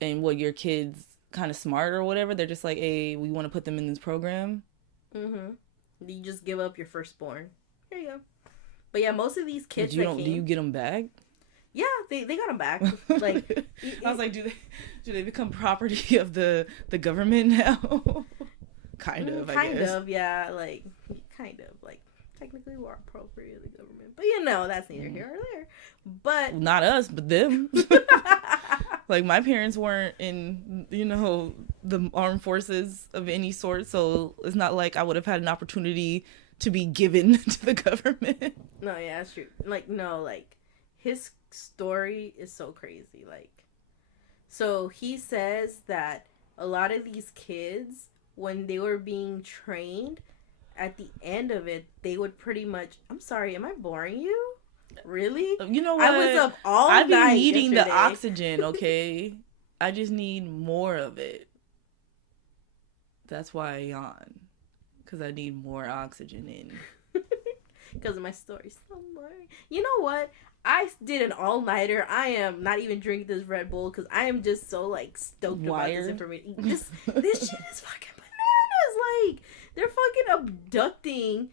and your kid's kind of smart or whatever, they're just like, hey, we want to put them in this program. You just give up your firstborn. Here you go. But yeah, most of these kids Do you get them back? Yeah, they got them back. Like I was like, do they become property of the government now? Kind of, I guess. Yeah, like kind of like technically we're property of the government, but you know that's neither here or there. But well, not us, but them. Like my parents weren't in, the armed forces of any sort, so it's not like I would have had an opportunity to be given to the government. No, yeah, that's true. Like no, like his story is so crazy. Like, so he says that a lot of these kids, when they were being trained, at the end of it, they would pretty much. I'm sorry, am I boring you? Really? You know what? I was up all I've night been needing yesterday. the oxygen, okay? I just need more of it. That's why I yawn. Because I need more oxygen in. Because of my story. So boring. You know what? I did an all-nighter. I am not even drinking this Red Bull because I am just so, like, stoked about this information. This shit is fucking bananas. Like, they're fucking abducting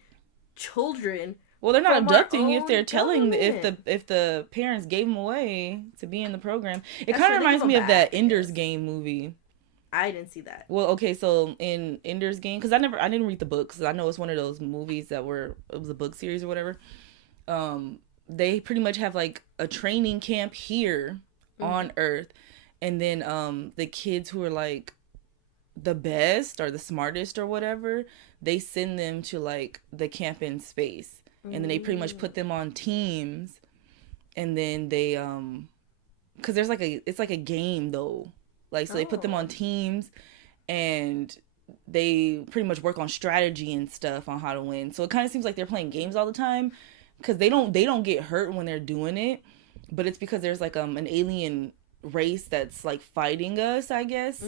children. Well, they're not from our abducting if they're own telling government. if the parents gave them away to be in the program. It That's kind true, of they reminds give me 'em of that back, Ender's yes. Game movie. I didn't see that. Well, okay, so in Ender's Game, because I didn't read the books. I know it's one of those movies it was a book series or whatever. They pretty much have like a training camp here on Earth, and then the kids who are like the best or the smartest or whatever, they send them to like the camp in space, and then they pretty much put them on teams, and then they because it's like a game though. Like, so they put them on teams and they pretty much work on strategy and stuff on how to win. So it kind of seems like they're playing games all the time because they don't get hurt when they're doing it. But it's because there's like an alien race that's like fighting us, I guess.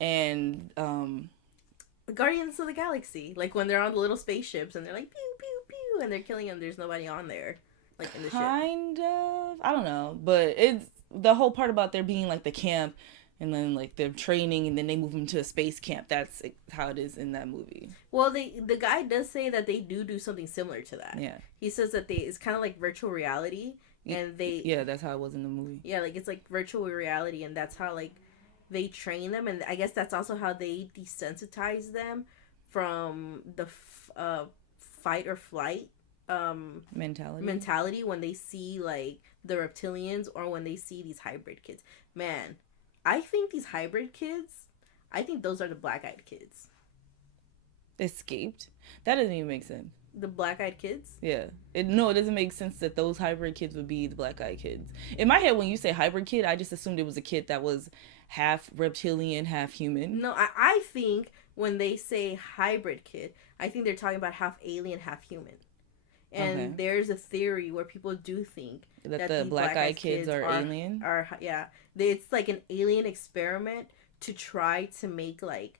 And The Guardians of the Galaxy. Like when they're on the little spaceships and they're like, pew, pew, pew, and they're killing them. There's nobody on there. Like in the ship. kind of, I don't know. But it's the whole part about there being like the camp. And then, like, they're training, and then they move them to a space camp. That's how it is in that movie. Well, the guy does say that they do something similar to that. Yeah. He says that it's kind of like virtual reality, and they... Yeah, that's how it was in the movie. Yeah, like, it's like virtual reality, and that's how, like, they train them, and I guess that's also how they desensitize them from the fight or flight mentality when they see, like, the reptilians or when they see these hybrid kids. Man... I think these hybrid kids, I think those are the black-eyed kids. Escaped? That doesn't even make sense. The black-eyed kids? Yeah. It doesn't make sense that those hybrid kids would be the black-eyed kids. In my head, when you say hybrid kid, I just assumed it was a kid that was half reptilian, half human. No, I think when they say hybrid kid, I think they're talking about half alien, half human. And there's a theory where people do think that the black-eyed kids are alien? It's like an alien experiment to try to make, like,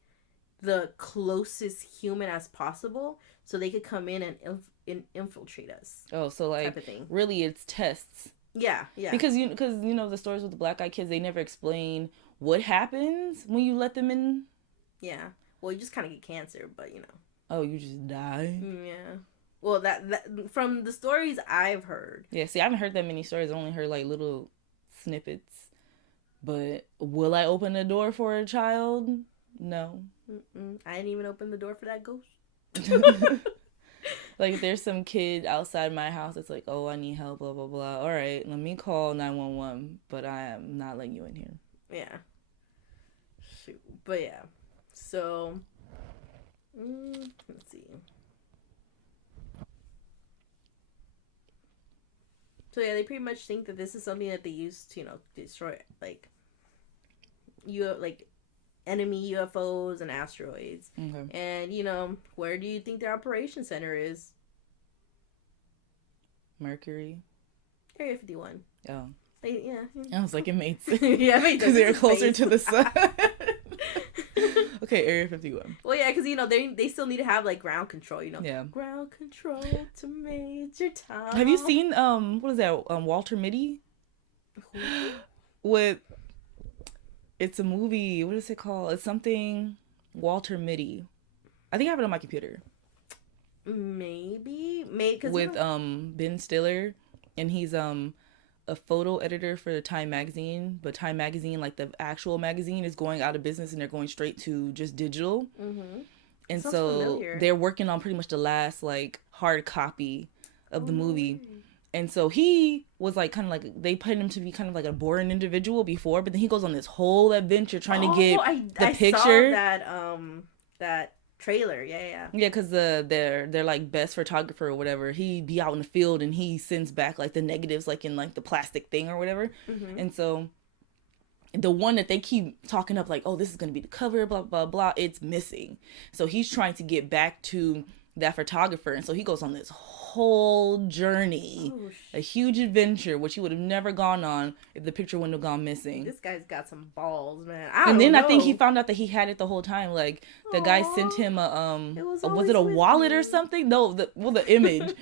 the closest human as possible so they could come in and infiltrate us. Oh, so, like, type of thing. Really it's tests. Yeah. Because the stories with the black-eyed kids, they never explain what happens when you let them in. Yeah. Well, you just kind of get cancer, but you know. Oh, you just die? Yeah. Well, that from the stories I've heard. Yeah, see, I haven't heard that many stories. I only heard like little snippets. But will I open the door for a child? No. I didn't even open the door for that ghost. Like, if there's some kid outside my house that's like, oh, I need help, blah, blah, blah. All right, let me call 911, but I am not letting you in here. Yeah. Shoot. But yeah. So, let's see. So yeah, they pretty much think that this is something that they use to, you know, destroy like enemy UFOs and asteroids. Okay. And you know, where do you think their operation center is? Mercury. Area 51. Oh. Yeah. I was like, it made sense. Yeah, because they're closer to the sun. Okay, Area 51. Well, yeah, because, you know, they still need to have, like, ground control, you know? Yeah. Ground control to Major Tom. Have you seen, what is that, Walter Mitty? It's a movie, what is it called? It's something Walter Mitty. I think I have it on my computer. Maybe. Cause with, Ben Stiller, and he's, a photo editor for Time Magazine, but Time Magazine, like the actual magazine, is going out of business and they're going straight to just digital. Mm-hmm. And Sounds so familiar. they're working on pretty much the last like hard copy of the movie. And so he was like kind of like, they put him to be kind of like a boring individual before, but then he goes on this whole adventure trying to get the picture. I saw that trailer. Yeah. Yeah, because they're like best photographer or whatever. He'd be out in the field and he sends back like the negatives like in like the plastic thing or whatever. Mm-hmm. And so the one that they keep talking up like, oh, this is going to be the cover, blah, blah, blah, it's missing. So he's trying to get back to that photographer. And so he goes on this whole journey, a huge adventure, which he would have never gone on if the picture wouldn't have gone missing. This guy's got some balls, man. I think he found out that he had it the whole time. Like the guy sent him was it a wallet or something? No, the image,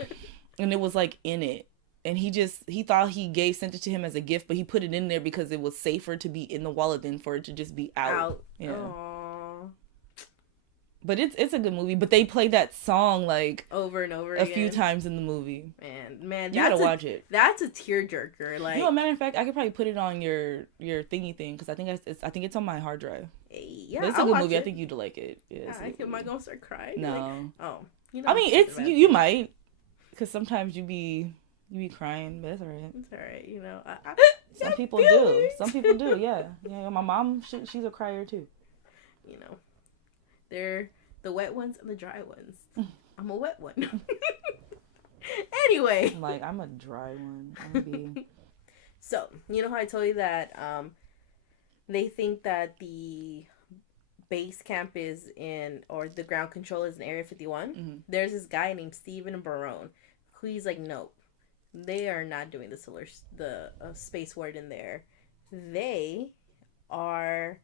and it was like in it. And he thought he sent it to him as a gift, but he put it in there because it was safer to be in the wallet than for it to just be out. Yeah. Aww. But it's a good movie. But they play that song like over and over a few times in the movie. Man, you gotta watch it. That's a tearjerker. Like, matter of fact, I could probably put it on your thingy thing because I think it's on my hard drive. Yeah, but it's a good movie. I think you'd like it. Yeah, am I gonna start crying? No. Like, oh, you know. I mean, it's you might, because sometimes you be crying, but it's alright. It's alright, you know. Some people do. Some people do. Yeah. My mom, she's a crier too. You know, they're the wet ones and the dry ones. I'm a wet one. Anyway, I'm a dry one. So you know how I told you that they think that the base camp is or the ground control is in Area 51. Mm-hmm. There's this guy named Stephen Barone who he's like, nope, they are not doing the Space Warden there. They are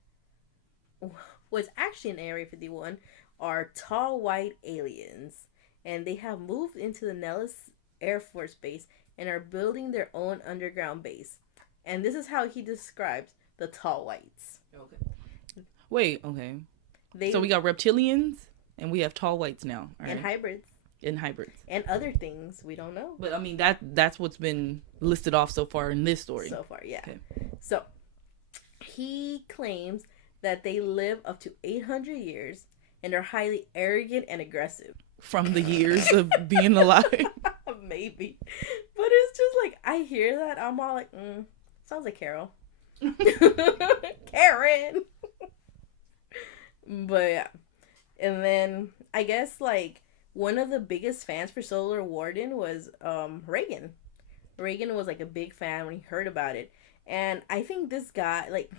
what's actually in Area 51 are tall white aliens, and they have moved into the Nellis Air Force Base and are building their own underground base. And this is how he describes the tall whites. Okay. Wait, okay. So we got reptilians and we have tall whites now. Right? And hybrids. And other things we don't know. But I mean that's what's been listed off so far in this story. So far, yeah. Okay. So he claims that they live up to 800 years and are highly arrogant and aggressive. From the years of being alive. Maybe. But it's just like, I hear that, I'm all like, sounds like Carol. Karen! But yeah. And then, I guess, like, one of the biggest fans for Solar Warden was Reagan. Reagan was, like, a big fan when he heard about it. And I think this guy, like,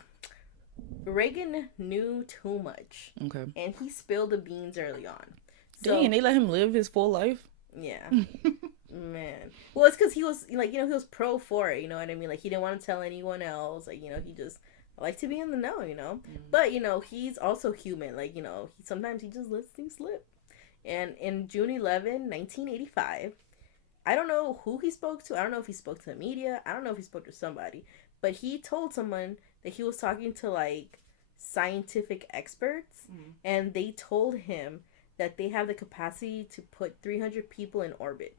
Reagan knew too much. Okay. And he spilled the beans early on. So, dang, they let him live his full life? Yeah. Man. Well, it's because he was, like, he was pro for it, you know what I mean? Like, he didn't want to tell anyone else. Like, he just liked to be in the know, But, he's also human. Like, sometimes he just lets things slip. And in June 11, 1985, I don't know who he spoke to. I don't know if he spoke to the media. I don't know if he spoke to somebody. But he told someone that he was talking to, like, scientific experts, and they told him that they have the capacity to put 300 people in orbit.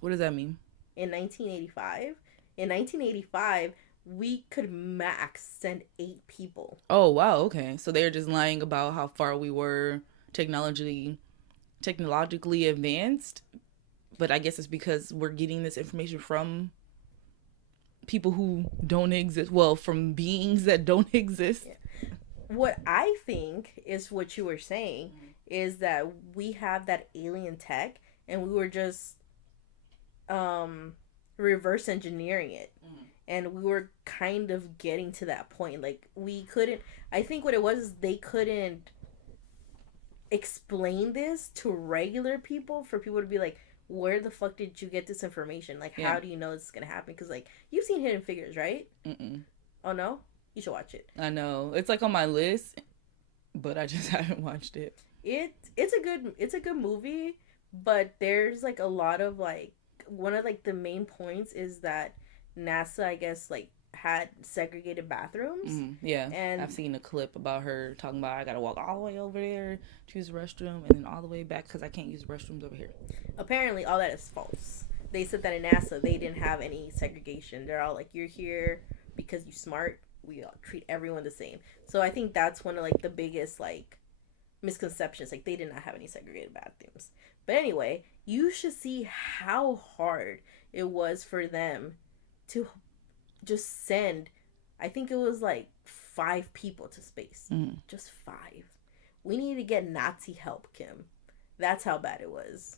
What does that mean? In 1985, we could max send 8 people. Oh, wow. Okay. So they're just lying about how far we were technologically advanced. But I guess it's because we're getting this information from people who don't exist. Well, from beings that don't exist. Yeah. What I think is what you were saying is that we have that alien tech and we were just reverse engineering it. And we were kind of getting to that point. Like, we couldn't... I think what it was is they couldn't explain this to regular people for people to be like, where the fuck did you get this information? Like, how do you know this is going to happen? Because, like, you've seen Hidden Figures, right? Mm-mm. Oh, no? You should watch it. I know. It's, like, on my list, but I just haven't watched it. It's a good movie, but there's, like, a lot of, like... One of, like, the main points is that NASA, I guess, like, had segregated bathrooms. Yeah, and I've seen a clip about her talking about I gotta walk all the way over there to use the restroom and then all the way back because I can't use restrooms over here. Apparently, all that is false. They said that in NASA, they didn't have any segregation. They're all like, you're here because you're smart. We all treat everyone the same. So I think that's one of, like, the biggest, like, misconceptions. Like, they did not have any segregated bathrooms. But anyway, you should see how hard it was for them to just send, I think it was like 5 people to space. Just 5. We need to get Nazi help, Kim. That's how bad it was.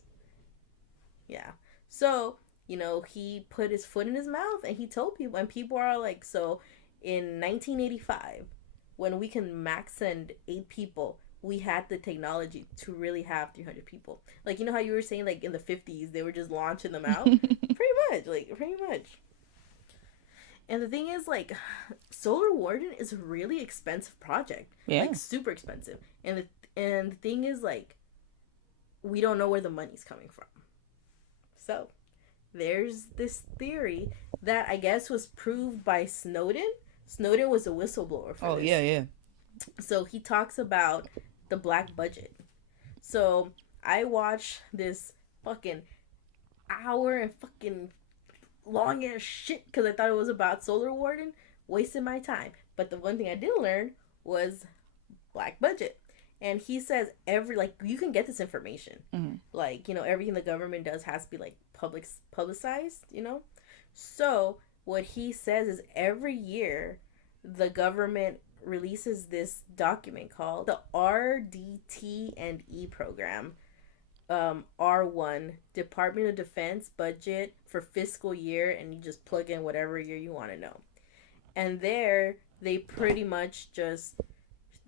Yeah. So, you know, he put his foot in his mouth and he told people, and people are like, so in 1985, when we can max send 8 people, we had the technology to really have 300 people. Like, you know how you were saying, like, in the 50s, they were just launching them out? Pretty much. And the thing is, like, Solar Warden is a really expensive project. Yeah. Like, super expensive. And the thing is, like, we don't know where the money's coming from. So, there's this theory that I guess was proved by Snowden. Snowden was a whistleblower for this. Yeah. So, he talks about the black budget. So, I watched this fucking hour and fucking long ass shit because I thought it was about Solar Warden. Wasted my time. But the one thing I did learn was black budget. And he says you can get this information. Like, you know, everything the government does has to be, like, publicized, you know? So, what he says is every year the government releases this document called the RDT&E program. R1, Department of Defense budget for fiscal year, and you just plug in whatever year you want to know. And there, they pretty much just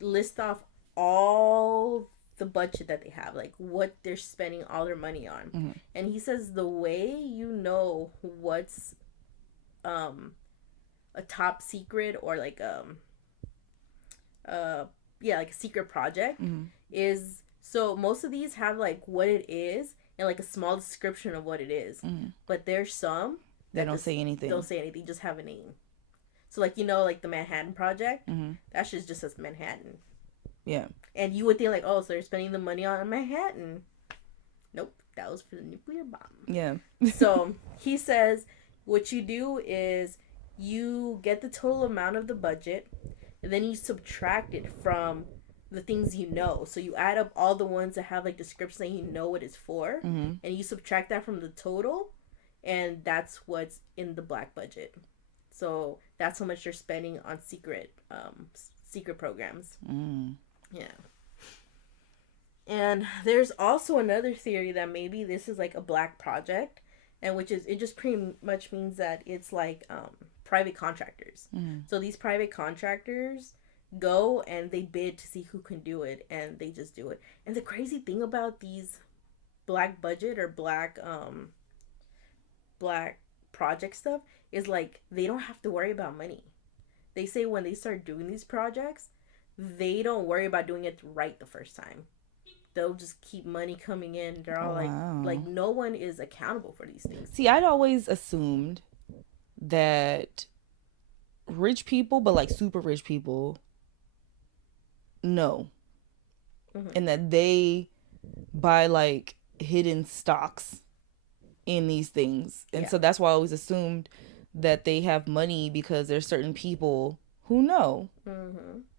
list off all the budget that they have, like what they're spending all their money on. And he says the way you know what's a top secret or like like a secret project is, so most of these have like what it is and like a small description of what it is. But there's some that don't say anything. Don't say anything, just have a name. So, like, you know, like the Manhattan Project, that shit just says Manhattan. Yeah. And you would think, like, oh, so they're spending the money on Manhattan. Nope, that was for the nuclear bomb. Yeah. So, he says, what you do is you get the total amount of the budget, and then you subtract it from the things you know. So, you add up all the ones that have, like, descriptions that you know what it's for, and you subtract that from the total, and that's what's in the black budget. So that's how much you're spending on secret programs. Yeah. And there's also another theory that maybe this is like a black project, and which is, it just pretty much means that it's like private contractors. So these private contractors go and they bid to see who can do it, and they just do it. And the crazy thing about these black budget or black project stuff is, like, they don't have to worry about money. They say when they start doing these projects, they don't worry about doing it right the first time. They'll just keep money coming in. They're all like no one is accountable for these things. See, I'd always assumed that rich people, but like super rich people, know. And that they buy like hidden stocks in these things. And so that's why I always assumed that they have money, because there's certain people who know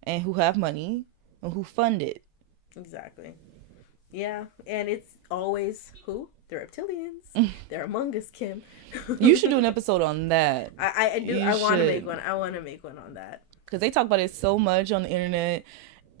and who have money and who fund it. Exactly. Yeah, and it's always who? The reptilians. They're among us, Kim. You should do an episode on that. I do. You I want to should. make one. I want to make one on that. Because they talk about it so much on the internet,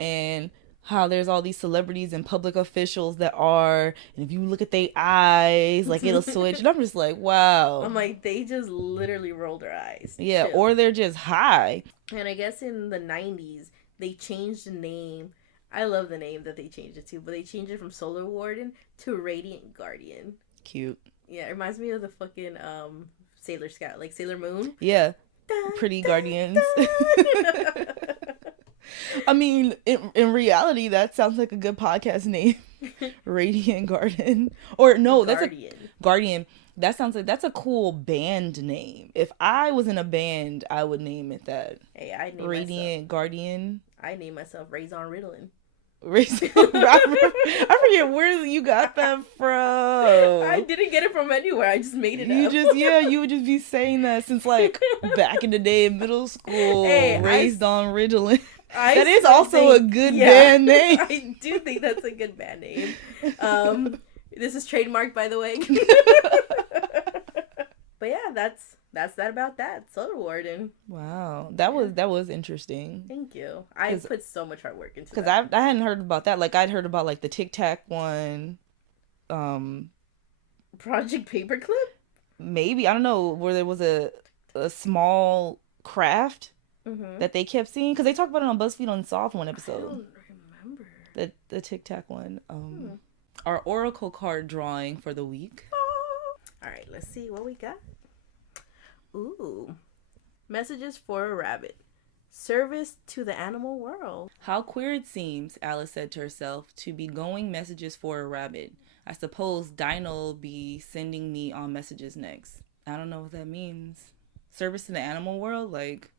and how there's all these celebrities and public officials that are, and if you look at their eyes, like it'll switch. And I'm just like, wow. I'm like, they just literally roll their eyes. Yeah, Chill. or they're just high. And I guess in the 90s, they changed the name. I love the name that they changed it to, but they changed it from Solar Warden to Radiant Guardian. Cute. Yeah, it reminds me of the fucking Sailor Scout, like Sailor Moon. Yeah. Pretty guardians. I mean, in reality, that sounds like a good podcast name. Radiant Garden. Or no, Guardian. that's a Guardian. That sounds like, that's a cool band name. If I was in a band, I would name it that. Hey, I name Radiant Guardian. I name myself Raison Ritalin. I forget where you got that from. I didn't get it from anywhere. I just made it You up. you would just be saying that since like back in the day in middle school. Hey, Raised on Ritalin. I That is still also think- a good band name. I do think that's a good band name. This is trademarked, by the way. But yeah, that's that about that. Solar Warden. Wow, that was interesting. Thank you. I put so much hard work into Because that. I hadn't heard about that. Like I'd heard about like the Tic Tac one. Project Paperclip? Maybe, I don't know, where there was a small craft that they kept seeing, because they talked about it on BuzzFeed Unsolved one I episode. don't remember. The Tic Tac one. Our oracle card drawing for the week. All right, let's see what we got. Ooh. Messages for a rabbit. Service to the animal world. How queer it seems, Alice said to herself, to be going messages for a rabbit. I suppose Dinah'll be sending me on messages next. I don't know what that means. Service to the animal world? Like,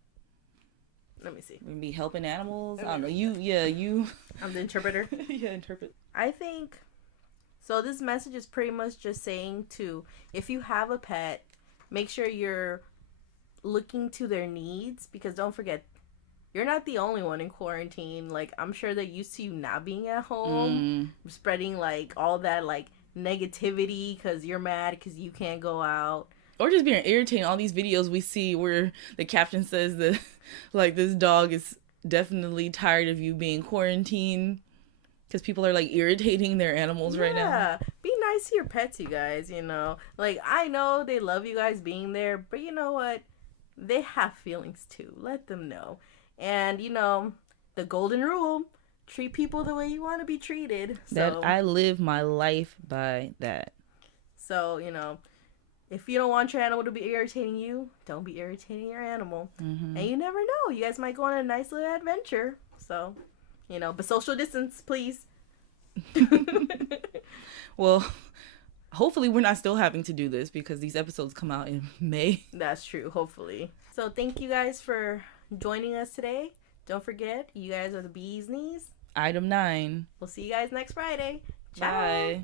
Let me see. we be helping animals? I don't know. You. I'm the interpreter. Yeah, interpret. I think so. This message is pretty much just saying to, if you have a pet, make sure you're looking to their needs, because don't forget, you're not the only one in quarantine. Like, I'm sure they're used to you not being at home, spreading like all that like negativity because you're mad because you can't go out. Or just being irritating. All these videos we see where the caption says that, like, this dog is definitely tired of you being quarantined, because people are like irritating their animals right now. Yeah, be nice to your pets, you guys. You know, like, I know they love you guys being there, but you know what? They have feelings too. Let them know. And you know, the golden rule: treat people the way you want to be treated. That So, I live my life by that. so you know, if you don't want your animal to be irritating you, don't be irritating your animal. And you never know, you guys might go on a nice little adventure. So, you know, but social distance, please. Well, hopefully we're not still having to do this, because these episodes come out in May. That's true, hopefully. So thank you guys for joining us today. Don't forget, you guys are the bee's knees. Item 9. We'll see you guys next Friday. Ciao. Bye.